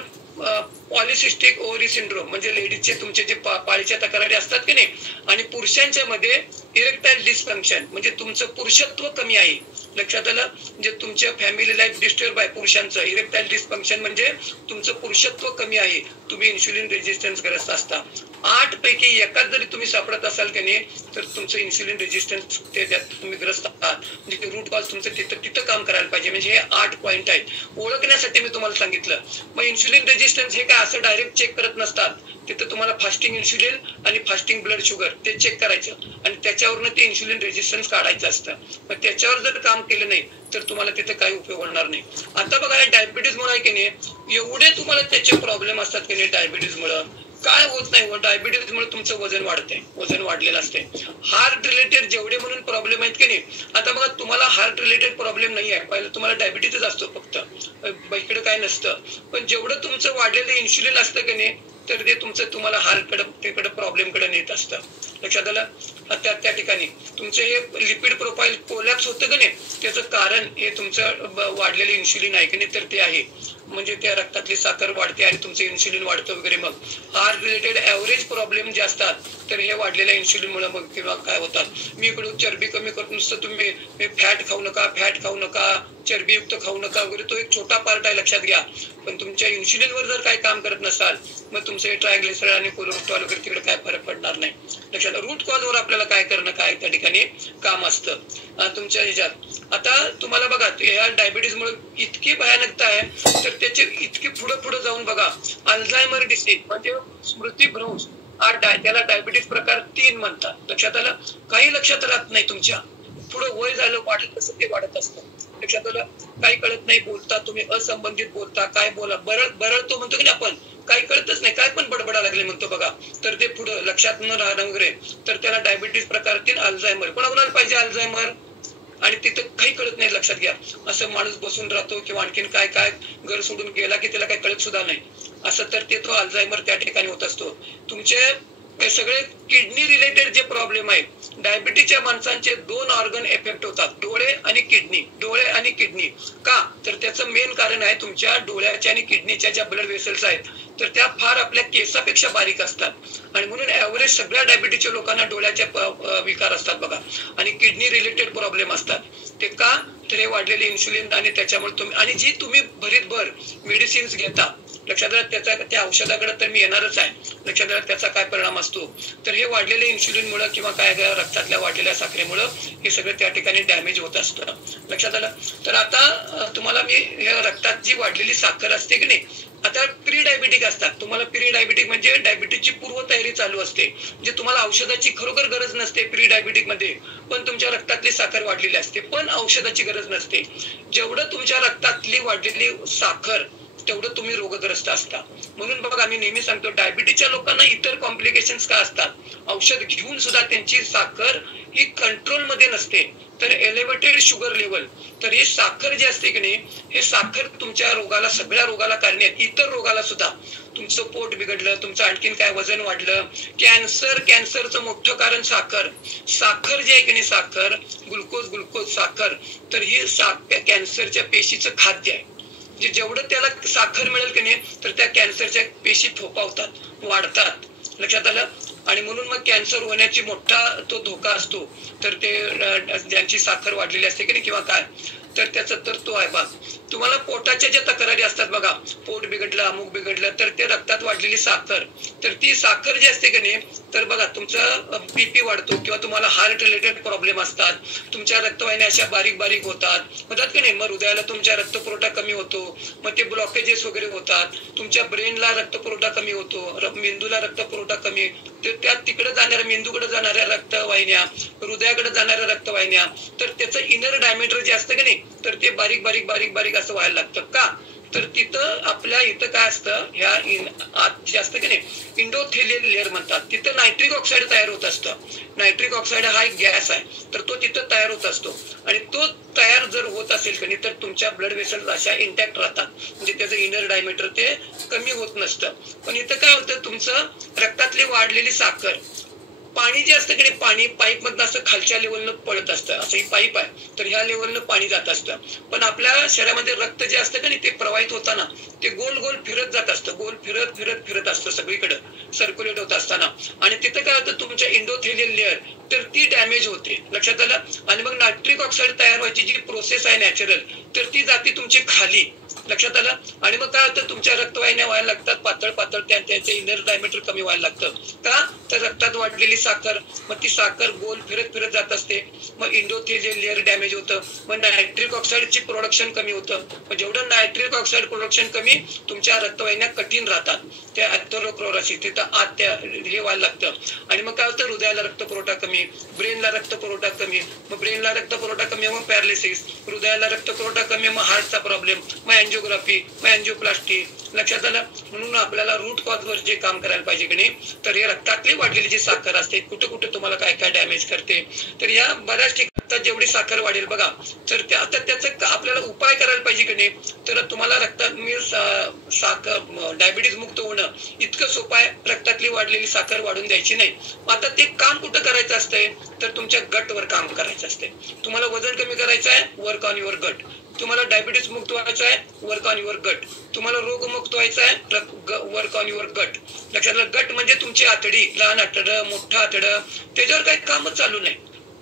पॉलिसिस्टिक ओव्हरी सिंड्रोम म्हणजे लेडीजचे तुमचे जे पाळीच्या तक्रारी असतात की नाही, आणि पुरुषांच्या मध्ये इरेक्टाईल डिस्फंक्शन म्हणजे तुमचं पुरुषत्व कमी आहे, लक्षात आलं. म्हणजे तुमच्या फॅमिली लाईफ डिस्टर्ब आहे पुरुषांचं. इरेक्टाईल डिस्फंक्शन म्हणजे तुमचं पुरुषत्व कमी आहे, तुम्ही इन्सुलिन रेजिस्टन्स करत असता. 8 पैकी एकाच जरी तुम्ही सापडत असाल की नाही, तर तुमचं इन्सुलिन रेजिस्टन्स त्यात तुम्ही ग्रस्त आहात. म्हणजे रूट कॉज तुमचं तिथं काम करायला पाहिजे. म्हणजे हे 8 पॉइंट आहेत ओळखण्यासाठी मी तुम्हाला सांगितलं. मग इन्सुलिन रेजिस्टन्स हे काय असं डायरेक्ट चेक करत नसतात. तिथं तुम्हाला फास्टिंग इन्सुलिन आणि फास्टिंग ब्लड शुगर ते चेक करायचं, आणि त्याच्यावरनं ते इन्सुलिन रेजिस्टन्स काढायचं असतं. मग त्याच्यावर जर काम केलं नाही तर तुम्हाला तिथे काही उपयोग होणार नाही. आता बघा, डायबिटीज मुळे की नाही एवढे तुम्हाला त्याचे प्रॉब्लेम असतात की नाही, डायबिटीज मुळे काय होत नाही. डायबिटीज मुळे तुमचं वजन वाढतंय, वजन वाढलेलं असते. हार्ट रिलेटेड जेवढे म्हणून प्रॉब्लेम आहेत की नाही, आता बघा तुम्हाला हार्ट रिलेटेड प्रॉब्लेम नाही आहे, पहिलं तुम्हाला डायबिटीजच असतो फक्त, इकडे काय नसतं. पण जेवढं तुमचं वाढलेलं इन्सुलिन असतं की नाही, तर ते तुमचं तुम्हाला हार्टकडे प्रॉब्लेम कडे नेत असतं, लक्षात आलं. त्या ठिकाणी तुमचं हे लिपिड प्रोफाईल कोलॅप्स होतं की नाही, त्याचं कारण हे तुमचं वाढलेलं इन्सुलिन आहे की नाही, तर ते आहे. म्हणजे त्या रक्तातली साखर वाढते आणि तुमचं इन्सुलिन वाढतं वगैरे. मग हार्ट रिलेटेड ऍव्हरेज प्रॉब्लेम जे असतात तर हे वाढलेल्या इन्सुलिन मुळे मग किंवा काय होतात. मी इकडून चरबी कमी करतो, नुसतं तुम्ही फॅट खाऊ नका, चरबीयुक्त खाऊ नका वगैरे, तो एक छोटा पार्ट आहे, लक्षात घ्या. पण तुमच्या इन्सुलिनवर जर काही काम करत नसाल, मग तुमचे ट्रायग्लिसराईड आणि कोलेस्ट्रॉल वगैरे तिकडे काय फरक पडणार नाही, लक्षात. रूट कॉजवर आपल्याला काय करणं, काय त्या ठिकाणी काम असतं तुमच्या ह्याच्यात. आता तुम्हाला बघा, या डायबिटीज मुळे इतकी भयानकता आहे, तर त्याचे इतकी पुढे जाऊन बघा, अल्झायमर डिसीज म्हणजे स्मृतिभ्रंश, त्याला डायबिटीज प्रकार 3 म्हणतात, लक्षात आलं. काही लक्षात राहत नाही तुमच्या, पुढे वय झालं वाढत तसं ते वाढत असतं, लक्षात आलं. काही कळत नाही, बोलता तुम्ही असंबंधित बोलता, काय बोला बरळतो म्हणतो की आपण, काही कळतच नाही, काय पण बडबडा लागले म्हणतो बघा, तर ते पुढे लक्षात न राहणं वगैरे, तर त्याला डायबिटीज प्रकार 3 अल्झायमर. कोणाला पाहिजे अल्झायमर, आणि तिथं काही कळत नाही, लक्षात घ्या. असं माणूस बसून राहतो किंवा आणखीन काय घर सोडून गेला की त्याला काही कळत सुद्धा नाही, असं, तर ते तो अल्झायमर त्या ठिकाणी होत असतो. तुमचे सगळे किडनी रिलेटेड जे प्रॉब्लेम आहेत, डायबिटीजच्या माणसांचे 2 ऑर्गन इफेक्ट होतात, डोळे आणि किडनी. का, तर त्याचं मेन कारण आहे तुमच्या डोळ्याच्या आणि किडनीच्या ज्या ब्लड वेसल्स आहेत, तर त्या फार आपल्या केसापेक्षा बारीक असतात, आणि म्हणून ऍव्हरेज सगळ्या डायबिटीजच्या लोकांना डोळ्याच्या विकार असतात बघा, आणि किडनी रिलेटेड प्रॉब्लेम असतात. ते का, तर हे वाढलेले इन्सुलिन, आणि त्याच्यामुळे तुम्ही, आणि जी तुम्ही भरीतभर मेडिसिन्स घेता, लक्षात आलं, त्या औषधाकडे तर मी येणारच आहे, लक्षात आलं, त्याचा काय परिणाम असतो, तर हे वाढलेले इन्सुलिन मुळे किंवा काय रक्तातल्या वाढलेल्या साखरेमुळे हे सगळं त्या ठिकाणी डॅमेज होत असतं, लक्षात आलं. तर आता तुम्हाला मी हे रक्तात जी वाढलेली साखर असते की नाही, आता प्री डायबिटिक असतात. तुम्हाला प्री डायबिटिक म्हणजे डायबिटीजची पूर्वतयारी चालू असते, म्हणजे तुम्हाला औषधाची खरोखर गरज नसते प्री डायबिटिक मध्ये, पण तुमच्या रक्तातली साखर वाढलेली असते, पण औषधाची गरज नसते. जेवढं तुमच्या रक्तातली वाढलेली साखर तेवढं तुम्ही रोगग्रस्त असता. म्हणून बघा, मी नेहमी सांगतो, डायबिटीजच्या लोकांना इतर कॉम्प्लिकेशन्स का असतात, औषध घेऊन सुद्धा त्यांची साखर ही कंट्रोल मध्ये नसते, तर एलिव्हेटेड शुगर लेवल, तर हे साखर जे असते की नाही, हे साखर तुमच्या रोगाला, सगळ्या रोगाला कारण आहे, इतर रोगाला सुद्धा. तुमचं पोट बिघडलं, तुमचं आणखीन काय वजन वाढलं, कॅन्सरचं मोठं कारण साखर जे आहे की नाही, साखर, ग्लुकोज साखर, तर ही कॅन्सरच्या पेशीचं खाद्य आहे. जेवढं त्याला साखर मिळेल की नाही, तर त्या कॅन्सरच्या पेशी फोपावतात, वाढतात, लक्षात आलं. आणि म्हणून मग कॅन्सर होण्याची मोठा तो धोका असतो, तर ते ज्यांची साखर वाढलेली असते की नाही किंवा काय, तर त्याचा तर तो आहे भाग. तुम्हाला पोटाच्या ज्या तक्रारी असतात बघा, पोट बिघडलं, अमुक बिघडलं, तर ते रक्तात वाढलेली साखर, तर ती साखर जी असते की नाही, तर बघा तुमचा बीपी वाढतो किंवा तुम्हाला हार्ट रिलेटेड प्रॉब्लेम असतात, तुमच्या रक्तवाहिन्या अशा बारीक बारीक होतात की नाही, मग हृदयाला तुमच्या रक्तपुरवठा कमी होतो, मग ते ब्लॉकेजेस वगैरे होतात, तुमच्या ब्रेनला रक्तपुरवठा कमी होतो, मेंदूला रक्तपुरवठा कमी, त्या तिकडे जाणाऱ्या मेंदूकडे जाणाऱ्या रक्तवाहिन्या, हृदयाकडे जाणाऱ्या रक्तवाहिन्या, तर त्याचं इनर डायमीटर जे असतं की नाही, तर ते बारीक बारीक बारीक बारीक असं व्हायला लागतं का, तर तिथं आपल्या इथं काय असतं, ह्या आत जे असतं की नाही इंडोथेलियल लेअर म्हणतात, तिथं नायट्रिक ऑक्साईड तयार होत असतं. नायट्रिक ऑक्साईड हा एक गॅस आहे, तर तो तिथं तयार होत असतो आणि तो तयार जर होत असेल की नाही तर तुमच्या ब्लड वेसल्स अशा इंटॅक्ट राहतात, म्हणजे त्याचं इनर डायमीटर ते कमी होत नसतं. पण इथं काय होतं, तुमचं रक्तातली वाढलेली साखर, पाणी जे असतं की नाही, पाणी पाईप मधनं असं खालच्या लेवलनं पडत असतं, असं ही पाईप आहे तर ह्या लेवलनं पाणी जात असतं, पण आपल्या शरीरामध्ये रक्त जे असतं की नाही ते प्रवाहित होताना ते गोल गोल फिरत जात असतं, गोल फिरत फिरत फिरत असतं सगळीकडे सर्क्युलेट होत असताना, आणि तिथं काय होतं, तुमच्या इंडोथेलियल लेअर तर ती डॅमेज होते, लक्षात आलं. आणि मग नायट्रिक ऑक्साईड तयार व्हायची जी प्रोसेस आहे नॅचरल, तर ती जाते तुमची खाली, लक्षात आलं. आणि मग काय होतं, तुमच्या रक्तवाहिन्या व्हायला लागतात पातळ पातळ, त्यांचे इनर डायमीटर कमी व्हायला लागतं का, तर रक्तात वाढलेली साखर, मग ती साखर गोल फिरत फिरत जात असते, मग इंडोथेलियल लेअर डॅमेज होतं, मग नायट्रिक ऑक्साईडची प्रोडक्शन कमी होतं, मग जेवढं नायट्रिक ऑक्साईड प्रोडक्शन कमी, तुमच्या रक्तवाहिन्या कठीण राहतात, त्या अथेरोस्क्लेरोसिस तिथं आत त्या हे व्हायला लागतं. आणि मग काय होतं, हृदयाला रक्तपुरवठा कमी, ब्रेनला रक्तपुरवठा कमी, मग ब्रेनला रक्तपुरवठा कमी मग पॅरालिसिस, हृदयाला रक्तपुरवठा कमी मग हार्टचा प्रॉब्लेम, मग अँजिओग्राफी, मग अँजिओप्लास्टी, लक्षात आलं. म्हणून आपल्याला रूट कॉज वर जे काम करायला पाहिजे की नाही, तर हे रक्तातली वाढलेली जी साखर असते कुठे कुठे तुम्हाला काय काय डॅमेज करते, तर या बऱ्याच ठिकाणी जेवढी साखर वाढेल बघा, तर आता त्याचा आपल्याला उपाय करायला पाहिजे की नाही, तर तुम्हाला रक्तात मी साखर डायबिटीज मुक्त होणं इतकं सोपं आहे, रक्तातली वाढलेली साखर वाढून द्यायची नाही. आता ते काम कुठं करायचं असतंय, तर तुमच्या गटवर काम करायचं असते. तुम्हाला वजन कमी करायचं आहे, वर्क ऑन युअर गट. तुम्हाला डायबिटीस मुक्त व्हायचं आहे, वर्क ऑन युअर गट. तुम्हाला रोग मुक्त व्हायचा आहे, वर्क ऑन युअर गट. लक्षात आलं, गट म्हणजे तुमची आतडी, लहान आतडं, मोठं आतडं, त्याच्यावर काही कामच चालू नाही.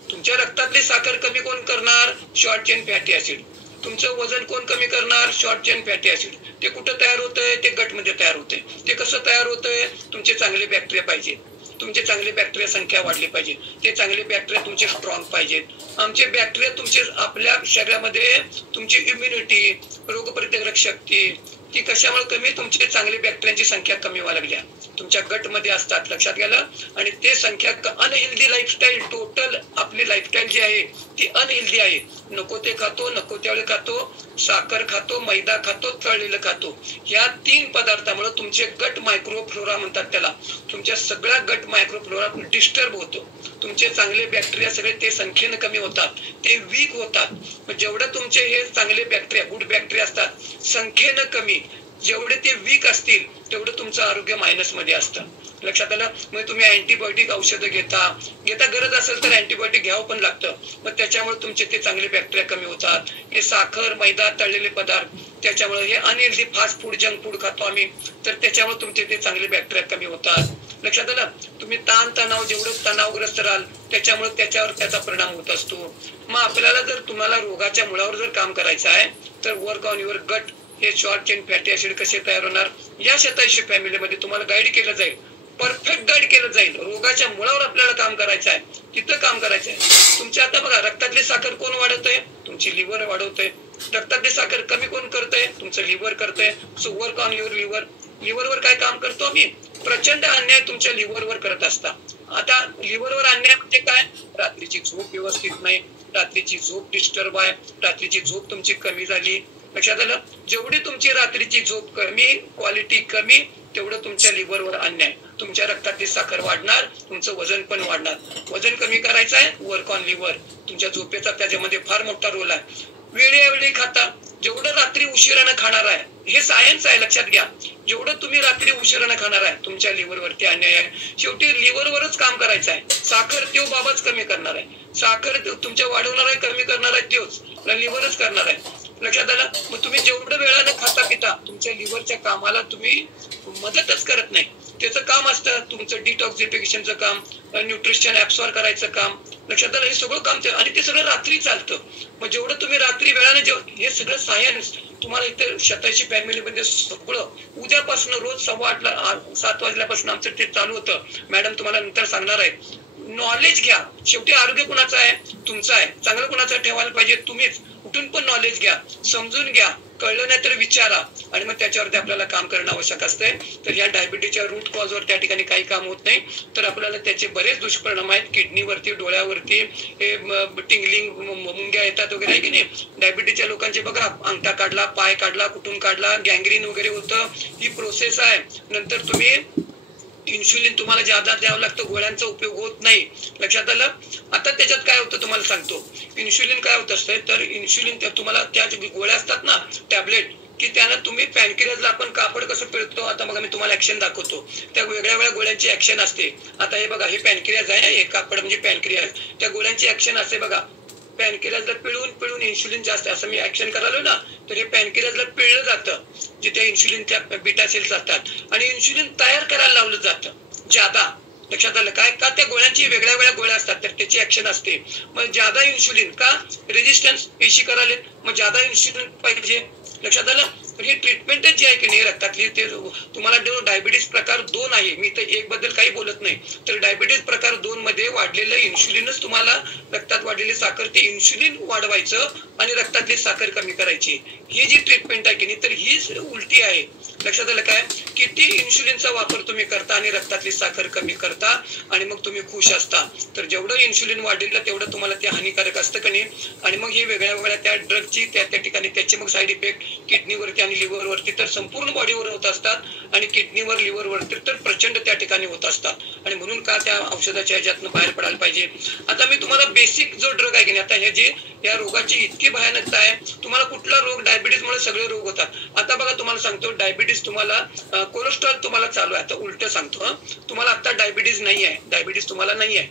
तुमच्या रक्तातली साखर कमी कोण करणार, शॉर्ट चेन फॅटी ऍसिड. तुमचं वजन कोण कमी करणार, शॉर्ट चेन फॅटी ऍसिड. ते कुठं तयार होतंय, ते गटमध्ये तयार होतंय. ते कसं तयार होतंय, तुमचे चांगले बॅक्टेरिया पाहिजे, तुमचे चांगले बॅक्टेरिया संख्या वाढली पाहिजे, ते चांगले बॅक्टेरिया तुमचे स्ट्रॉंग पाहिजेत. आमचे बॅक्टेरिया तुमचे आपल्या शरीरामध्ये तुमची इम्युनिटी, रोगप्रतिकारक शक्ती ती कशामुळे कमी, तुमचे चांगले बॅक्टेरियांची संख्या कमी व्हायला लागल्या, तुमच्या गटमध्ये असतात, लक्षात गेलं. आणि ते संख्या अनहेल्दी लाईफस्टाईल, टोटल आपली लाईफस्टाईल जी आहे ती अनहेल्दी आहे. नको ते खातो, नको त्यावेळी खातो, साखर खातो, मैदा खातो, तळलेलं खातो. या 3 पदार्थामुळे तुमचे गट मायक्रोफ्लोरा म्हणतात त्याला, तुमच्या सगळ्या गट मायक्रोफ्लोरा डिस्टर्ब होतो. तुमचे चांगले बॅक्टेरिया सगळे ते संख्येनं कमी होतात, ते वीक होतात. जेवढं तुमचे हे चांगले बॅक्टेरिया, गुड बॅक्टेरिया असतात संख्येनं कमी, जेवढे ते वीक असतील तेवढं तुमचं आरोग्य मायनस मध्ये असतं, लक्षात आलं. मग तुम्ही अँटीबायोटिक औषधं घेता गरज असेल तर अँटीबायोटिक घ्यावं पण लागतं, मग त्याच्यामुळे तुमचे ते चांगले बॅक्टेरिया कमी होतात. हे साखर, मैदा, तळलेले पदार्थ, त्याच्यामुळे हे unhealthy fast food, junk food खातो आम्ही, तर त्याच्यामुळे तुमचे ते चांगले बॅक्टेरिया कमी होतात, लक्षात आलं. तुम्ही ताण तणाव, जेवढं तणावग्रस्त राहाल त्याच्यामुळे त्याच्यावर त्याचा परिणाम होत असतो. मग आपल्याला जर तुम्हाला रोगाच्या मुळावर जर काम करायचं आहे तर वर्क ऑन युअर गट, हे शॉर्ट चेन फॅटी ऍसिड कसे तयार होणार या शतायुषी फॅमिलीमध्ये तुम्हाला गाईड केलं जाईल, परफेक्ट गाईड केलं जाईल. रोगाच्या मुळावर आपल्याला काम करायचं आहे, तिथं काम करायचं आहे. तुमच्या आता बघा, रक्तातली साखर कोण वाढवतंय, तुमची लिव्हर वाढवतंय. रक्तातली साखर कमी कोण करतंय, तुमचं लिव्हर करतंय. So work on your liver. लिव्हरवर काय काम करतो आम्ही, प्रचंड अन्याय तुमच्या लिव्हरवर करत असता. आता लिव्हरवर अन्याय म्हणजे काय, रात्रीची झोप व्यवस्थित नाही, रात्रीची झोप डिस्टर्ब आहे, रात्रीची झोप तुमची कमी झाली, लक्षात आलं. जेवढी तुमची रात्रीची झोप कमी, क्वालिटी कमी, तेवढं तुमच्या लिव्हरवर अन्याय. तुमच्या रक्तातली साखर वाढणार, तुमचं वजन पण वाढणार. वजन कमी करायचं आहे, वर्क ऑन लिव्हर. तुमच्या झोपेचा त्याच्यामध्ये फार मोठा रोल आहे. वेळोवेळी खाता, जेवढं रात्री उशिरानं खाणार आहे, हे सायन्स आहे, लक्षात घ्या. जेवढं तुम्ही रात्री उशिरानं खाणार आहे तुमच्या लिव्हरवरती अन्याय आहे. शेवटी लिव्हरवरच काम करायचं आहे. साखर तो बाबाच कमी करणार आहे, साखर तुमच्या वाढवणार आहे, कमी करणार आहे तोच, लिव्हरच करणार आहे, लक्षात आलं. मग तुम्ही जेवढं वेळानं खाता पिता तुमच्या लिव्हरच्या कामाला तुम्ही मदतच करत नाही. त्याचं काम असतं तुमचं डिटॉक्सिफिकेशनचं काम, न्यूट्रिशन ऍब्सॉर्ब करायचं काम, लक्षात आलं. हे सगळं काम आणि ते सगळं रात्री चालतं. मग जेवढं तुम्ही रात्री वेळाने हे सगळं सायन्स तुम्हाला इथे शताशी फॅमिलीमध्ये सगळं उद्यापासून रोज 7:15 7 वाजल्यापासून आमचं ते चालू होतं. मॅडम तुम्हाला नंतर सांगणार आहे. नॉलेज घ्या. शेवटी आरोग्य कुणाचं आहे? तुमचं आहे. चांगलं कुणाचं ठेवायला पाहिजे? तुम्हीच. कुठून पण नॉलेज घ्या, समजून घ्या, कळलं नाही तर विचारा आणि मग त्याच्यावरती आपल्याला काम करणं आवश्यक असते. तर या डायबिटीजच्या रूट कॉजवर त्या ठिकाणी काही काम होत नाही. तर आपल्याला त्याचे बरेच दुष्परिणाम आहेत. किडनीवरती, डोळ्यावरती, हे टिंगलिंग, मुंग्या येतात वगैरे आहे की नाही. डायबिटीजच्या लोकांचे बघा, अंगठा काढला, पाय काढला, कुठून काढला, गँग्रीन वगैरे होतं. ही प्रोसेस आहे. नंतर तुम्ही इन्शुलिन तुम्हाला ज्यादा द्यावं लागतं, गोळ्यांचा उपयोग होत नाही. लक्षात आलं. आता त्याच्यात काय होतं तुम्हाला सांगतो. इन्शुलिन काय होत असतंय, तर इन्शुलिन तुम्हाला त्या गोळ्या असतात ना, टॅबलेट, की त्यानं तुम्ही पॅनक्रियाजला आपण कापड कसं पिळतो. आता बघा मी तुम्हाला ऍक्शन दाखवतो. त्या वेगळ्या वेगळ्या गोळ्यांची ऍक्शन असते. आता हे बघा, हे पॅनक्रियाज आहे, हे कापड म्हणजे पॅनक्रियाज. त्या गोळ्यांची ऍक्शन असते बघा. पॅनक्रियाजला पिळून पिळून इन्शुलिन जास्त, असं मी ऍक्शन करालो ना, तर हे पॅनक्रियाजला पिळलं जातं जिथे इन्शुलिन त्या बीटा सेल्स असतात आणि इन्शुलिन तयार करायला लावलं जातं ज्यादा. लक्षात आलं काय? का त्या गोळ्यांची वेगळ्या वेगळ्या गोळ्या असतात, तर त्याची ऍक्शन असते. मग ज्यादा इन्शुलिन का? रेजिस्टन्स पेशी करायला, मग ज्यादा इन्शुलिन पाहिजे. लक्षात आलं. तर ही ट्रीटमेंटच जी आहे की नाही रक्तातली, ते तुम्हाला डायबिटीस प्रकार 2 आहे. मी तर 1 बद्दल काही बोलत नाही. तर डायबिटीस प्रकार 2 मध्ये वाढलेलं इन्शुलिनच तुम्हाला, रक्तात वाढलेली साखर, ते इन्शुलिन वाढवायचं आणि रक्तातली साखर कमी करायची. ही जी ट्रीटमेंट आहे की नाही, तर हीच उलटी आहे. लक्षात आलं काय? किती इन्शुलिनचा वापर तुम्ही करता आणि रक्तातली साखर कमी करता आणि मग तुम्ही खुश असता. तर जेवढं इन्शुलिन वाढलेलं तेवढं तुम्हाला ते हानिकारक असतं का नाही. आणि मग ही वेगळ्या वेगळ्या त्या ड्रगची त्या ठिकाणी त्याचे मग साईड इफेक्ट किडनीवरती आणि लिव्हरवरती, तर संपूर्ण बॉडीवर होत असतात आणि किडनीवर, लिव्हरवरती तर प्रचंड त्या ठिकाणी होत असतात. आणि म्हणून का त्या औषधाच्या ह्याच्यातनं बाहेर पडायला पाहिजे. आता मी तुम्हाला बेसिक जो ड्रग आहे की नाही, आता हे जे या रोगाची इतकी भयानकता आहे. तुम्हाला कुठला रोग, डायबिटीजमुळे सगळे रोग होतात. आता बघा तुम्हाला सांगतो, डायबिटीज तुम्हाला, कोलेस्ट्रॉल तुम्हाला चालू आहे. आता उलट सांगतो, तुम्हाला आता डायबिटीज नाही आहे, डायबिटीज तुम्हाला नाही आहे.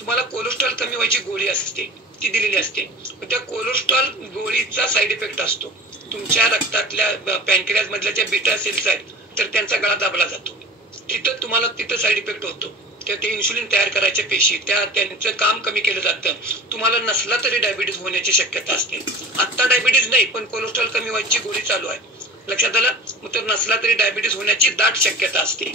तुम्हाला कोलेस्ट्रॉल कमी व्हायची गोळी असते, ती दिलेली असते. त्या कोलेस्ट्रॉल गोळीचा साईड इफेक्ट असतो. तुमच्या रक्तातल्या पॅनक्रियाज मधल्या ज्या बीटा सेल्स आहेत, तर त्यांचा गळा दाबला जातो. तिथं तुम्हाला तिथं साईड इफेक्ट होतो. ते इन्शुलिन तयार करायच्या पेशी, त्यांचं काम कमी केलं जातं. तुम्हाला नसला तरी डायबिटीज होण्याची शक्यता असते. आता डायबिटीज नाही, पण कोलेस्ट्रॉल कमी व्हायची गोळी चालू आहे. लक्षात आलं. मग तर नसला तरी डायबिटीज होण्याची दाट शक्यता असते.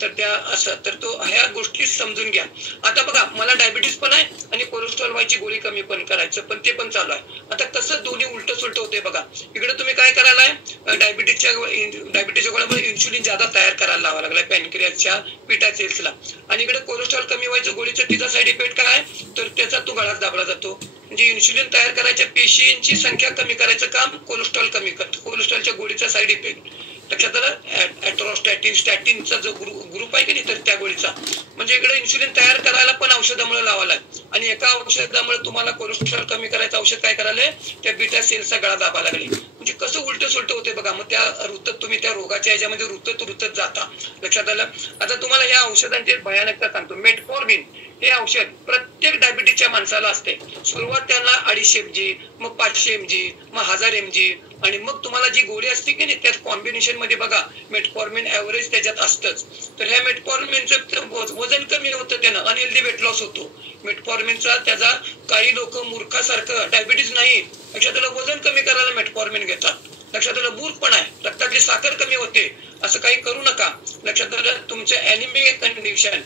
तर त्या असं, तर तो ह्या गोष्टी समजून घ्या. आता बघा, मला डायबिटीज पण आहे आणि कोलेस्ट्रॉल व्हायची गोळी कमी पण करायचं, पण ते पण चालू आहे. आता कसं दोन्ही उलट सुलट होते बघा. इकडे तुम्ही काय करायलाय, डायबिटीजच्या गोळ्यामध्ये इन्शुलिन ज्यादा तयार करायला लावा लागलाय पॅनक्रियाच्या बीटा सेल्सला, आणि इकडे कोलेस्ट्रॉल कमी व्हायचं गोळीचं तिचा साईड इफेक्ट काय, तर त्याचा तो गळाच दाबला जातो. म्हणजे इन्शुलिन तयार करायच्या पेशींची संख्या कमी करायचं काम कोलेस्ट्रॉल कमी करतो. कोलेस्ट्रॉलच्या गोळीचा साईड इफेक्ट लक्षात आलं. ॲट्रोस्टॅटिन, स्टॅटिनचा जो ग्रुप आहे की नाही, तर त्या गोळीचा. म्हणजे इकडे इन्शुलिन तयार करायला पण औषधामुळे लावायला, आणि एका औषधामुळे तुम्हाला कोलेस्ट्रॉल कमी करायचं औषध काय करायला, त्या बीटा सेल्सचा गळा दाबा लागले. म्हणजे कसं उलट सुलट होते बघा. मग त्या रुतत तुम्ही त्या रोगाच्या ह्याच्यामध्ये रुतत जाता. लक्षात आलं. आता तुम्हाला या औषधांची भयानकता सांगतो. मेटफॉर्मिन हे औषध प्रत्येक डायबिटीजच्या माणसाला असते. सुरुवात त्यांना 250 mg, मग 500 mg, मग 1000 mg, आणि मग तुम्हाला जी गोळी असते की नाही, त्यात कॉम्बिनेशन मध्ये बघा मेटफॉर्मिन ऍव्हरेज त्याच्यात असतंच. तर ह्या मेटफॉर्मिनचं वजन कमी होतं, त्यानं अनहेल्दी वेट लॉस होतो मेटफॉर्मिनचा. त्याचा काही लोक मूर्खासारखं, डायबिटीज नाही लक्षात आलं, वजन कमी करायला मेटफॉर्मिन घेतात. लक्षात आलं. मूर्ख पण आहे, रक्तातली साखर कमी होते, असं काही करू नका. लक्षात आलं. तुमचं ॲनिमिक कंडिशन,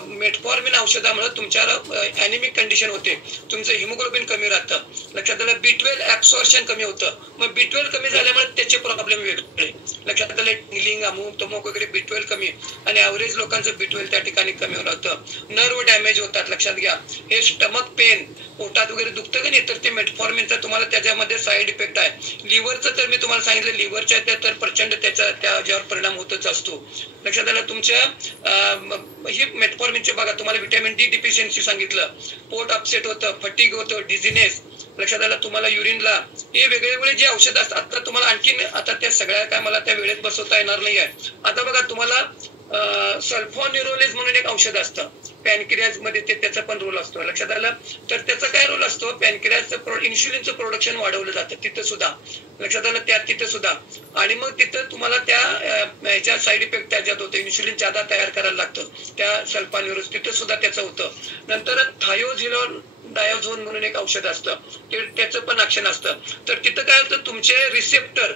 मेटफॉर्मिन औषधामुळे तुमच्या ॲनिमिक कंडिशन होते, तुमचं हिमोग्लोबिन कमी राहतं. लक्षात आलं. B12 ऍब्सॉर्प्शन कमी होतं. मग B12 कमी झाल्यामुळे त्याचे प्रॉब्लेम वेगळे. लक्षात आलं. टिंगलिंग, अमुक तमुक वगैरे, B12 कमी, आणि ऍव्हरेज लोकांचं B12 त्या ठिकाणी कमी राहतं. नर्व डॅमेज होतात. लक्षात घ्या. हे स्टमक पेन, पोटात वगैरे दुखतं की नाही, तर ते मेटफॉर्मिनचा तुम्हाला त्याच्यामध्ये साईड इफेक्ट आहे. लिव्हरचं तर मी तुम्हाला सांगितलं, लिव्हरच्या तर प्रचंड त्याच्यावर परिणाम होतच असतो. लक्षात आलं. तुमच्या ही मेटफॉर्मिनचे बघा, तुम्हाला व्हिटॅमिन डी डिफिशियन्सी सांगितलं, पोट अपसेट होतं, फटीग होतं, डिझिनेस. लक्षात आलं. तुम्हाला युरिनला, हे वेगवेगळे जे औषध असतात. आता तुम्हाला आणखीन, आता त्या सगळ्या काय मला त्या वेळेत बसवता येणार नाही आहे. आता बघा, तुम्हाला सल्फॉन्युरोलेज म्हणून एक औषध असतं पॅनक्रियाज मध्ये, त्याचा पण रोल असतो. लक्षात आलं. तर त्याचा काय रोल असतो, पॅनक्रियाजचं इन्शुलिनचं प्रोडक्शन वाढवलं जातं तिथं सुद्धा. लक्षात आलं. तिथं सुद्धा, आणि मग तिथं तुम्हाला त्या ह्याच्या साईड इफेक्ट त्याच्यात होतं, इन्शुलिन ज्यादा तयार करायला लागतं त्या सल्फॉन्युरोज, तिथं सुद्धा त्याचं होतं. नंतर डायोझोन म्हणून एक औषध असतं, त्याचं पण ऍक्शन असतं. तर तिथं काय होतं, तुमचे रिसेप्टर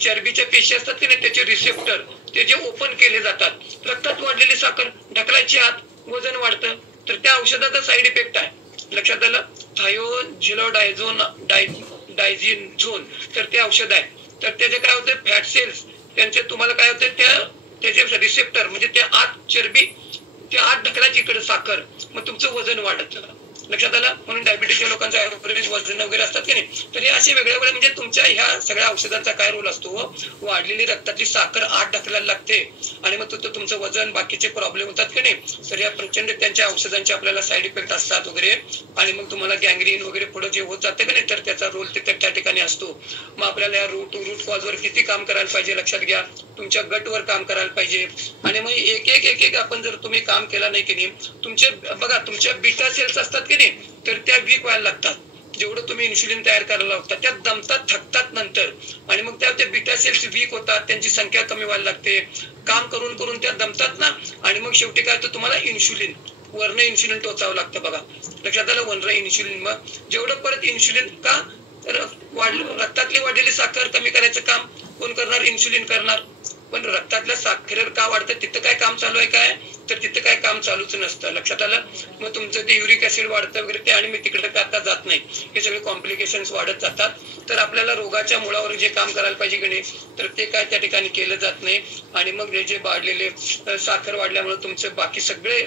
चरबीच्या पेशी असतात की नाही, त्याचे रिसेप्टर ते जे ओपन केले जातात, रक्तात वाढलेली साखर ढकलायची आत, वजन वाढतं. तर त्या औषधाचा साईड इफेक्ट आहे. लक्षात आलं? थायोझिलोडायझोन डायझिनझोन, तर ते औषध आहे. तर त्याचे काय होतं, फॅट सेल्स त्यांचे तुम्हाला काय होतं, त्याचे रिसेप्टर म्हणजे त्या आत चरबी, त्या आत ढकलायची इकडे साखर, मग तुमचं वजन वाढतं. लक्षात आलं? म्हणून डायबिटीसच्या लोकांचं ॲव्हरेज वजन वगैरे असतात की नाही, तर हे असे वेगळ्या वेगळ्या म्हणजे तुमच्या ह्या सगळ्या औषधांचा काय रोल असतो, वाढलेली रक्तातली साखर आत ढकलायला लागते आणि मग तुमचं वजन, बाकीचे प्रॉब्लेम होतात की नाही. तर या प्रचंड त्यांच्या औषधांचे आपल्याला साईड इफेक्ट असतात वगैरे, आणि मग तुम्हाला गँग्रीन वगैरे पुढे जे होत जातं की नाही, तर त्याचा रोल त्या ठिकाणी असतो. मग आपल्याला या रूट कॉजवर किती काम करायला पाहिजे लक्षात घ्या, तुमच्या गटवर काम करायला पाहिजे. आणि मग एक एक आपण जर तुम्ही काम केला नाही की नाही, तुमचे बघा तुमच्या बीटा सेल्स असतात की नाही, तर त्या वीक व्हायला लागतात. जेवढं तुम्ही इन्शुलिन तयार करायला लागतात त्या दमतात, थकतात नंतर, आणि मग त्या बीटा सेल्स वीक होतात, त्यांची संख्या कमी व्हायला लागते, काम करून करून त्या दमतात ना, आणि मग शेवटी काय होतं, तुम्हाला इन्शुलिन वरनं इन्शुलिन टोचावं लागतं. बघा लक्षात आलं, वरनं इन्शुलिन. मग जेवढं परत इन्शुलिन का, तर रक्तातली वाढलेली साखर कमी करायचं काम कोण करणार, इन्शुलिन करणार. पण रक्तातल्या साखरेवर का वाढतं, तिथं काय काम चालू आहे काय, तर तिथं काय काम चालूच नसतं. लक्षात आलं? मग तुमचं ते युरिक ऍसिड वाढतं वगैरे ते, आणि मी तिकडे काय आता जात नाही, हे सगळे कॉम्प्लिकेशन्स वाढत जातात. तर आपल्याला रोगाच्या मुळावर जे काम करायला पाहिजे की नाही, तर ते काय त्या ठिकाणी केलं जात नाही. आणि मग जे वाढलेले साखर वाढल्यामुळे तुमचे बाकी सगळे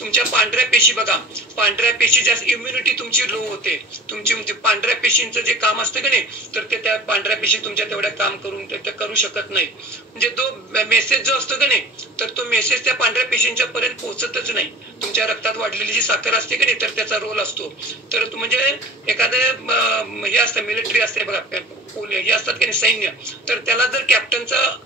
तुमच्या पांढऱ्या पेशी, बघा पांढऱ्या पेशी जास्त, इम्युनिटी तुमची लो होते. तुमची पांढऱ्या पेशींचं जे काम असतं की नाही, तर ते त्या पांढऱ्या पेशी तुमच्या तेवढ्या काम करू शकत नाही. म्हणजे तो मेसेज जो असतो की नाही, तर तो मेसेज त्या पांढऱ्या पेशींच्या पर्यंत पोहोचतच नाही. तुमच्या रक्तात वाढलेली जी साखर असते की नाही, तर त्याचा रोल असतो. तर म्हणजे एखादं हे असतं, मिलिटरी असते बघा, हे असतात की नाही सैन्य, तर त्याला जर कॅप्टनचं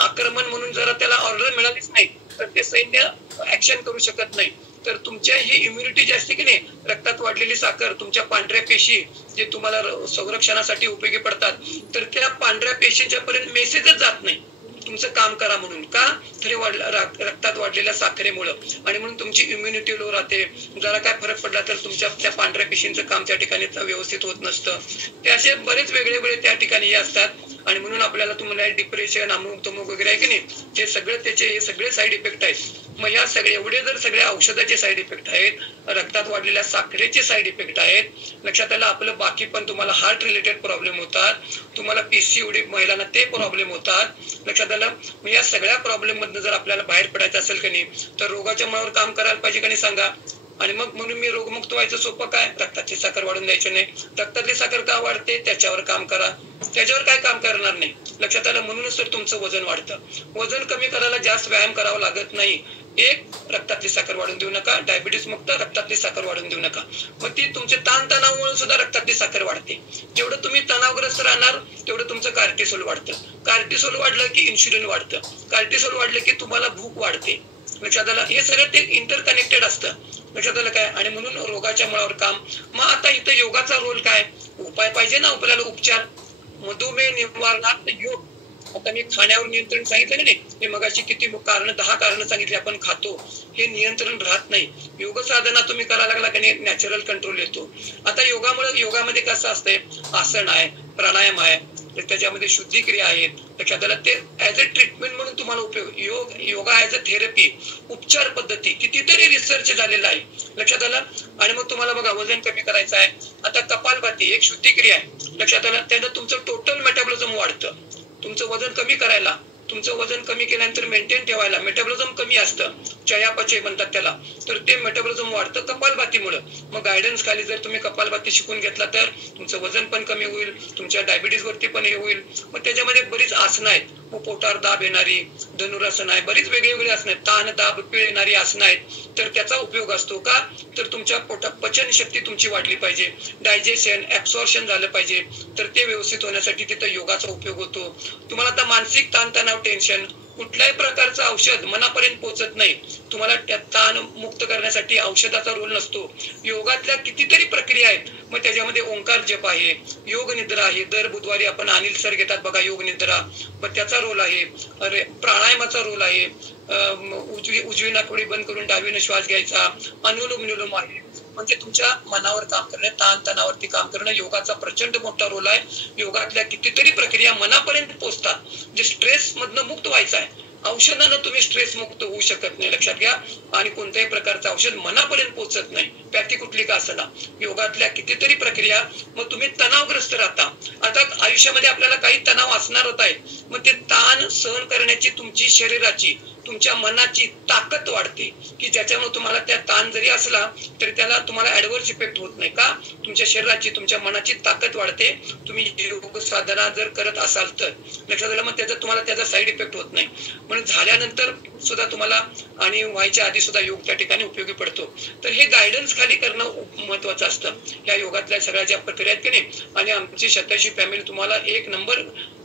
आक्रमण म्हणून जर त्याला ऑर्डर मिळालीच नाही, तर ते सैन्य ऍक्शन करू शकत नाही. तर तुमच्या ही इम्युनिटी जी असते की नाही, रक्तात वाढलेली साखर, तुमच्या पांढऱ्या पेशी जे तुम्हाला संरक्षणासाठी उपयोगी पडतात, तर त्या पांढऱ्या पेशींच्या पर्यंत मेसेजच जात नाही तुमचं काम करा म्हणून. का, तर रक्तात वाढलेल्या साखरेमुळं, आणि म्हणून तुमची इम्युनिटी लो राहते. जरा काय फरक पडला तर तुमच्या त्या पांढऱ्या पेशींचं काम त्या ठिकाणी व्यवस्थित होत नसतं. ते असे बरेच वेगळे त्या ठिकाणी हे असतात. आणि म्हणून आपल्याला तुम्हाला डिप्रेशन, अमुक तमुक वगैरे आहे की नाही, हे सगळे साईड इफेक्ट आहेत. मग या एवढे जर सगळ्या औषधाचे साईड इफेक्ट आहेत, रक्तात वाढलेल्या साखरेचे साईड इफेक्ट आहेत, लक्षात आलं आपलं. बाकी पण तुम्हाला हार्ट रिलेटेड प्रॉब्लेम होतात, तुम्हाला पीसीओडी महिलांना ते प्रॉब्लेम होतात. लक्षात आलं? मग या सगळ्या प्रॉब्लेम मधनं जर आपल्याला बाहेर पडायचं असेल की नाही, तर रोगाच्या मुळावर काम करायला पाहिजे का नाही सांगा. आणि मग म्हणून मी रोगमुक्त व्हायचं सोपं काय, रक्ताची साखर वाढून द्यायची नाही. रक्तातली साखर का वाढते, त्याच्यावर काम करा. त्याच्यावर काय काम करणार नाही. लक्षात आलं? म्हणूनच तर तुमचं वजन वाढतं. वजन कमी करायला जास्त व्यायाम करावा लागत नाही. एक, रक्तातली साखर वाढून देऊ नका. डायबिटीस मुक्त रक्तातली साखर वाढून देऊ नका. मग ती तुमचे ताणतणावामुळे सुद्धा रक्तातली साखर वाढते. जेवढं तुम्ही तणावग्रस्त राहणार, तेवढं तुमचं कार्टिसोल वाढतं. कार्टिसोल वाढलं की इन्शुलिन वाढतं. कार्टिसोल वाढलं की तुम्हाला भूक वाढते. लक्षात आलं? हे सगळं ते इंटरकनेक्टेड असतं. लक्षात आलं काय? आणि म्हणून रोगाच्या मुळावर काम. मग आता इथं योगाचा रोल काय, उपाय पाहिजे ना आपल्याला, उपचार. मधुमेह निवारणार्थ योग. आता मी खाण्यावर नियंत्रण सांगितलं नाही, हे मगाशी किती 10 कारणं सांगितली आपण खातो, हे नियंत्रण राहत नाही. योग साधना तुम्ही करायला लागला की नॅचरल कंट्रोल येतो. आता योगामध्ये कसं असतंय, आसन आहे, प्राणायाम आहे, त्याच्यामध्ये शुद्धिक्रिया आहेत. लक्षात आलं? ते ऍज अ ट्रीटमेंट म्हणून तुम्हाला उपयोग. योगा ऍज अ थेरपी, उपचार पद्धती कितीतरी रिसर्च झालेला आहे. लक्षात आलं? आणि मग तुम्हाला बघा वजन कमी करायचं आहे, आता कपालभाती एक शुद्धिक्रिया आहे. लक्षात आलं? त्यानं तुमचं टोटल मेटाबॉलिझम वाढतं. तुमचं वजन कमी करायला, तुमचं वजन कमी केल्यानंतर मेंटेन ठेवायला, मेटाबॉलिझम कमी असतं, चयापचय म्हणतात त्याला, तर ते मेटाबॉलिझम वाढतं कपालभातीमुळे. मग गायडन्स खाली जर तुम्ही कपालभाती शिकून घेतला तर तुमचं वजन पण कमी होईल, तुमच्या डायबिटीस वरती पण हे होईल. मग त्याच्यामध्ये बरीच आसनं आहेत, मग पोटावर दाब येणारी, धनुरासन आहे, बरीच वेगवेगळी आसनं आहेत, ताण दाब पीळ येणारी आसनं आहेत. तर त्याचा उपयोग असतो का, तर तुमच्या पोटात पचन शक्ती तुमची वाढली पाहिजे, डायजेशन ऍब्सॉर्प्शन झालं पाहिजे, तर ते व्यवस्थित होण्यासाठी तिथं योगाचा उपयोग होतो. तुम्हाला आता मानसिक ताणतणाव, टेन्शन, कुठल्याही प्रकारचं औषध मनापर्यंत पोहोचत नाही. तुम्हाला ताण मुक्त करण्यासाठी औषधाचा रोल नसतो. योगातल्या कितीतरी प्रक्रिया आहेत. मग त्याच्यामध्ये ओंकार जप आहे, योग निद्रा आहे. दर बुधवारी आपण अनिल सर घेतात बघा योग निद्रा, मग त्याचा रोल आहे. प्राणायामाचा रोल आहे. उजवी नाकपुडी बंद करून डावीने श्वास घ्यायचा, अनुलोम विलोम आहे. म्हणजे तुमच्या मनावर काम करणे, ताणतणावरती काम करणं. योगाचा प्रचंड मोठा रोल आहे. योगातल्या कितीतरी प्रक्रिया मनापर्यंत पोहोचतात. जे स्ट्रेस मधनं मुक्त व्हायचं आहे, औषधानं तुम्ही स्ट्रेस मुक्त होऊ शकत नाही, लक्षात घ्या. आणि कोणत्याही प्रकारचं औषध मनापर्यंत पोहोचत नाही, पॅथी कुठली का असना. योगातल्या कितीतरी प्रक्रिया, मग तुम्ही तणावग्रस्त राहता. आता आयुष्यामध्ये आपल्याला काही तणाव असणारच आहे, मग ते ताण सहन करण्याची तुमची शरीराची, तुमच्या मनाची ताकद वाढते, की ज्याच्यामुळे तुम्हाला त्या ताण जरी असला तरी त्याला तुम्हाला ऍडव्हर्स इफेक्ट होत नाही. का? तुमच्या शरीराची, तुमच्या मनाची ताकद वाढते. तुम्ही योग साधना जर करत असाल तर, लक्षात आलं. मग तुम्हाला त्याचा साईड इफेक्ट होत नाही. म्हणून झाल्यानंतर सुद्धा तुम्हाला आणि व्हायच्या आधी सुद्धा योग त्या ठिकाणी उपयोगी पडतो. तर हे गायडन्स खाली करणं महत्वाचं असतं. या योगातल्या सगळ्या ज्या प्रक्रिया आहेत की नाही, आणि आमची 87 फॅमिली तुम्हाला एक नंबर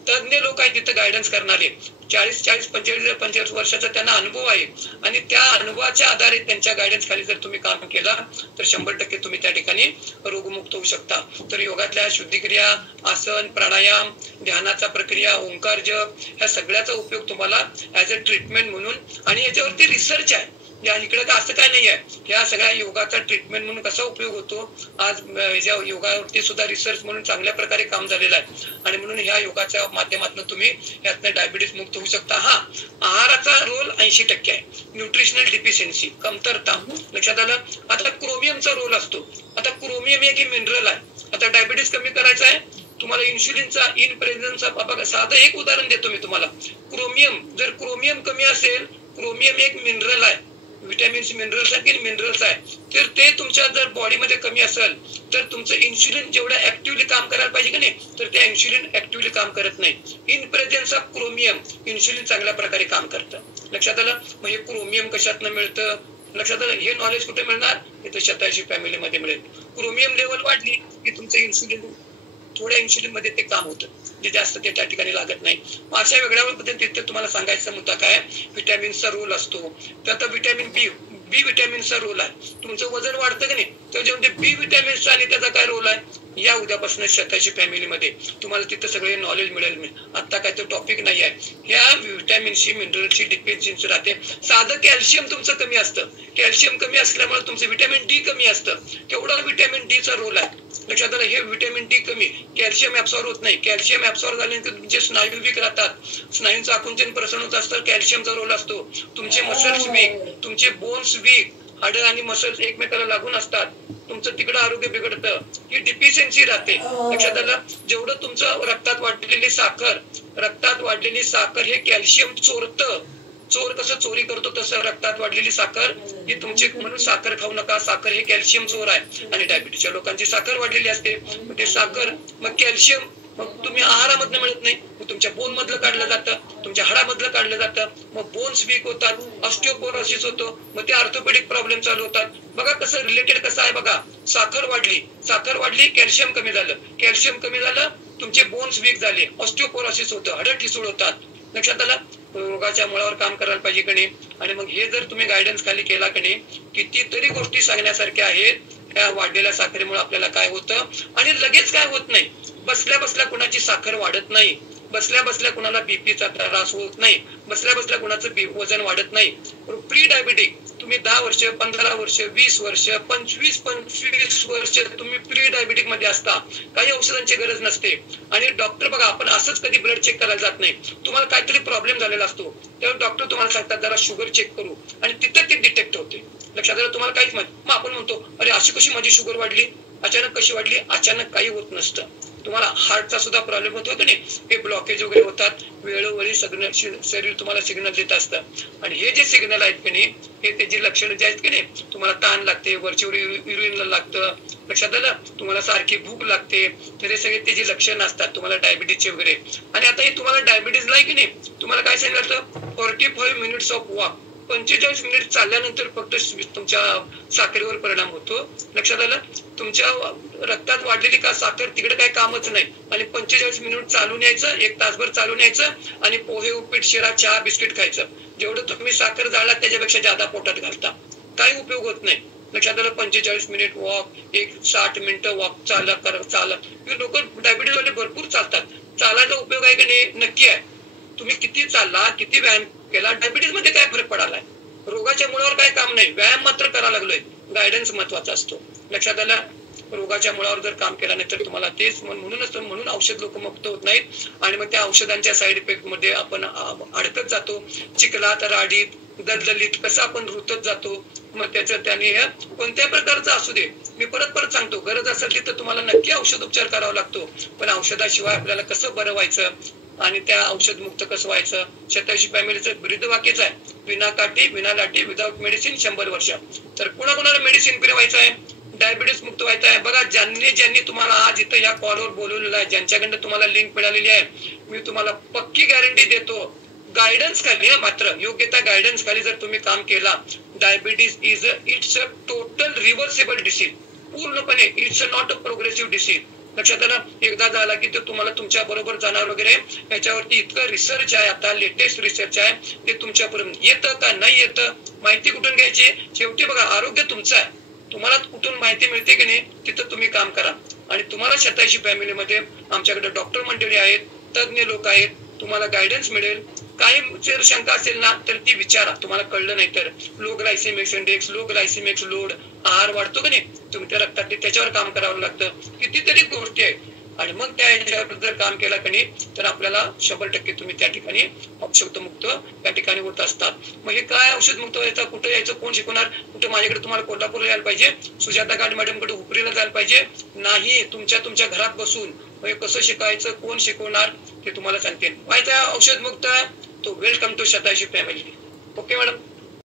तज्ञ लोक आहेत तिथं गायडन्स करणारे. 45 वर्षाचा त्यांना अनुभव आहे, आणि त्या अनुभवाच्या आधारे त्यांच्या गायडन्स खाली जर तुम्ही काम केला तर 100% तुम्ही त्या ठिकाणी रोगमुक्त होऊ शकता. तर योगातल्या शुद्धिक्रिया, आसन, प्राणायाम, ध्यानाचा प्रक्रिया, ओंकार जप, ह्या सगळ्याचा उपयोग तुम्हाला ऍज अ ट्रीटमेंट म्हणून, आणि याच्यावरती रिसर्च आहे. या इकडे तर असं काय नाही आहे. ह्या सगळ्या योगाचा ट्रीटमेंट म्हणून कसा उपयोग होतो, आज योगावरती सुद्धा रिसर्च म्हणून चांगल्या प्रकारे काम झालेलं आहे. आणि म्हणून ह्या योगाच्या माध्यमातून तुम्ही यातनं डायबिटीस मुक्त होऊ शकता. हा आहाराचा रोल 80% आहे. न्यूट्रिशनल डिफिशियन्सी, कमतरता, लक्षात आलं. आता क्रोमियमचा रोल असतो. आता क्रोमियम एक मिनरल आहे. आता डायबिटीस कमी करायचा आहे तुम्हाला, इन्शुलिनचा इन प्रेझेन्सचा, बाबा साधं एक उदाहरण देतो मी तुम्हाला. क्रोमियम, जर क्रोमियम कमी असेल, क्रोमियम एक मिनरल आहे, विटॅमिन्स मिनरल्स आहेत की मिनरल्स आहे, तर ते तुमच्या जर बॉडीमध्ये कमी असेल तर तुमचं इन्शुलिन जेवढं ऍक्टिव्हली काम करायला पाहिजे की नाही, तर ते इन्शुलिन ऍक्टिव्हली काम करत नाही. In presence of chromium insulin चांगल्या प्रकारे काम करतं. लक्षात आलं. मग हे क्रोमियम कशातनं मिळतं, लक्षात आलं. हे नॉलेज कुठे मिळणार, इथं 87 फॅमिलीमध्ये मिळेल. क्रोमियम लेवल वाढली की तुमचं इन्शुलिन, थोड्या इन्शुलिन मध्ये ते काम होतं, जे जास्त ते त्या ठिकाणी लागत नाही. अशा वेगळ्या पद्धतीने तुम्हाला सांगायचा मुद्दा काय, व्हिटॅमिन्सचा रोल असतो. तर आता व्हिटॅमिन बी व्हिटॅमिनचा रोल आहे. तुमचं वजन वाढतं की नाही, त्याच्यामध्ये बी व्हिटॅमिन्सचा आणि त्याचा काय रोल आहे, या उद्यापासून 87 फॅमिलीमध्ये तुम्हाला तिथं सगळे नॉलेज मिळेल. आता काय तो टॉपिक नाही आहे. ह्या व्हिटॅमिनची, मिनरलची डिफिशियन्सी राहते. साधं कॅल्शियम तुमचं कमी असतं, कॅल्शियम कमी असल्यामुळे तुमचं व्हिटॅमिन डी कमी असतं. तेवढा व्हिटॅमिन डी चा रोल आहे. लक्षात आलं. हे व्हिटॅमिन डी कमी, कॅल्शियम ऍब्सॉर्ब होत नाही. कॅल्शियम ऍब्सॉर्ब झाल्यानंतर तुमचे स्नायू वीक राहतात, स्नायूंचं आकुंचन प्रसरण होत असतं, कॅल्शियमचा रोल असतो. तुमचे मसल्स वीक, तुमचे बोन्स वीक, हाडं आणि मसल्स एकमेकाला लागून असतात, तुमचं तिकडं आरोग्य बिघडतं. ही डिफिशियन्सी राहते. लक्षात आलं. जेवढं तुमचं रक्तात वाढलेली साखर हे कॅल्शियम चोरतं. चोर कसं चोरी करतो तसं रक्तात वाढलेली साखर ही तुमची, म्हणून साखर खाऊ नका. साखर हे कॅल्शियम चोर आहे. आणि डायबिटीसच्या लोकांची साखर वाढलेली असते, ते साखर, मग कॅल्शियम मग तुम्ही आहारामधनं मिळत नाही, मग तुमच्या बोन मधलं काढलं जातं, तुमच्या हाडामधलं काढलं जातं, मग बोन्स वीक होतात, ऑस्टिओपोरोसिस होतो, मग ते ऑर्थोपेडिक प्रॉब्लेम चालू होतात. बघा कसं रिलेटेड कसं आहे बघा. साखर वाढली, कॅल्शियम कमी झालं, तुमचे बोन्स वीक झाले, ऑस्टिओपोरोसिस होतं, हाडं ठिसूळ होतात. लक्षात आलं. रोगाच्या मुळावर काम करायला पाहिजे की नाही. आणि मग हे जर तुम्ही गायडन्स खाली केला की नाही, कितीतरी गोष्टी सांगण्यासारख्या आहेत. ह्या वाढलेल्या साखरेमुळे आपल्याला काय होतं, आणि लगेच काय होत नाही. बसल्या बसल्या कुणाची साखर वाढत नाही, बसल्या बसल्या कुणाला बीपीचा त्रास होत नाही, बसल्या बसल्या कुणाचं वजन वाढत नाही. प्री डायबिटिक तुम्ही 10 वर्ष, 15 वर्ष, 20 वर्ष, 25 वर्ष तुम्ही प्री डायबिटिक मध्ये असता, काही औषधांची गरज नसते. आणि डॉक्टर बघा, आपण असंच कधी ब्लड चेक करायला जात नाही. तुम्हाला काहीतरी प्रॉब्लेम झालेला असतो, तेव्हा डॉक्टर तुम्हाला सांगतात जरा शुगर चेक करू, आणि तिथं ते डिटेक्ट होते. लक्षात आलं. तुम्हाला काहीच माहिती, मग आपण म्हणतो अरे अशी कशी माझी शुगर वाढली, अचानक कशी वाढली. अचानक काही होत नसतं. तुम्हाला हार्टचा सुद्धा प्रॉब्लेम होतो की नाही, हे ब्लॉकेज वगैरे होतात, वेळोवेळी शरीर तुम्हाला सिग्नल देत असतं. आणि हे जे सिग्नल आहेत की नाही, हे त्याची लक्षणं जे आहेत की नाही, तुम्हाला ताण लागते, वरचीवर युरिनला लागतं, लक्षात आलं, तुम्हाला सारखी भूक लागते, तर हे सगळे त्याची लक्षणं असतात तुम्हाला डायबिटीसचे वगैरे. आणि आता हे तुम्हाला डायबिटीस नाही की नाही, तुम्हाला काय सांगितलं, 45 मिनिट्स ऑफ वॉक, 45 मिनिट चालल्यानंतर फक्त तुमच्या साखरेवर परिणाम होतो. लक्षात आलं. तुमच्या रक्तात वाढलेली का साखर तिकडे काही कामच नाही. आणि 45 मिनिट चालून यायचं, 1 तासभर चालून यायचं, आणि पोहे, उपीट, शिरा, चहा, बिस्किट खायचं. जेवढं तुम्ही साखर जाळला त्याच्यापेक्षा जादा पोटात घालता, काही उपयोग होत नाही. लक्षात आलं. 45 मिनिट वॉक, 60 मिनिटं वॉक चालत लोक डायबिटीस वाले भरपूर चालतात. चालायचा उपयोग आहे की नाही, नक्की आहे. तुम्ही किती चालला, किती व्यायाम केला, डायबिटीस मध्ये काय फरक पडालाय. रोगाच्या मुळावर काय काम नाही, व्यायाम मात्र करायला लागलोय. गायडन्स महत्वाचा असतो. लक्षात आलं. रोगाच्या मुळावर जर काम केलं नाही तर तुम्हाला तेच म्हणून औषध लोक मुक्त होत नाहीत आणि मग त्या औषधांच्या साईड इफेक्ट मध्ये आपण अडकत जातो. चिखलात, राडीत, दलदलीत कसं आपण रुतत जातो. मग त्याने कोणत्या प्रकारचं असू दे, मी परत सांगतो, गरज असेल तिथं तुम्हाला नक्की औषधोपचार करावा लागतो. पण औषधाशिवाय आपल्याला कसं बरं व्हायचं आणि त्या औषध मुक्त कसं व्हायचं. 87 फॅमिलीचं ब्रीद वाक्यच आहे, विना काठी विना लाठी विदाउट मेडिसिन 100 वर्ष. तर कुणाकुणाला मेडिसिन फिरवायचं आहे, डायबिटीस मुक्त व्हायचं आहे. बघा, ज्यांनी तुम्हाला आज इथं या कॉलवर बोलवलेलं आहे, ज्यांच्याकडनं तुम्हाला लिंक मिळालेली आहे, मी तुम्हाला पक्की गॅरंटी देतो, गायडन्स खाली, मात्र योग्य त्या गायडन्स खाली जर तुम्ही काम केला, diabetes it's a total reversible disease. पूर्णपणे it's a not a progressive disease. लक्षात आलं. एकदा झाला की ते तुम्हाला तुमच्या बरोबर जाणार वगैरे. याच्यावरती इतकं रिसर्च आहे, आता लेटेस्ट रिसर्च आहे, ते तुमच्यापर्यंत येतं का नाही येतं, माहिती कुठून घ्यायची. शेवटी बघा, आरोग्य तुमचं आहे, तुम्हाला कुठून माहिती मिळते की नाही तिथं तुम्ही काम करा. आणि तुम्हाला 87 फॅमिलीमध्ये आमच्याकडे डॉक्टर मंडळी आहेत, तज्ञ लोक आहेत, तुम्हाला गायडन्स मिळेल. काही जर शंका असेल ना तर ती विचारा, तुम्हाला कळलं नाही तर. Low glycaemic index, low glycaemic load, आहार वाढतो की नाही, तुमच्या रक्तात त्याच्यावर काम करावं लागतं. कितीतरी गोष्टी आहेत. आणि मग त्या ह्याच्यावर जर काम केलं की नाही तर आपल्याला 100% तुम्ही त्या ठिकाणी औषध मुक्त त्या ठिकाणी होत असतात. मग हे काय औषध मुक्त व्हायचं, कुठे यायचं, कोण शिकवणार. कुठे माझ्याकडे तुम्हाला कोल्हापूरला यायला पाहिजे, सुजाता गाड मॅडम कडे हुपरीला जायला पाहिजे नाही. तुमच्या घरात बसून मग कसं शिकायचं, कोण शिकवणार ते तुम्हाला सांगते. व्हायचं औषध मुक्त, तो welcome to 87 family. Okay madam.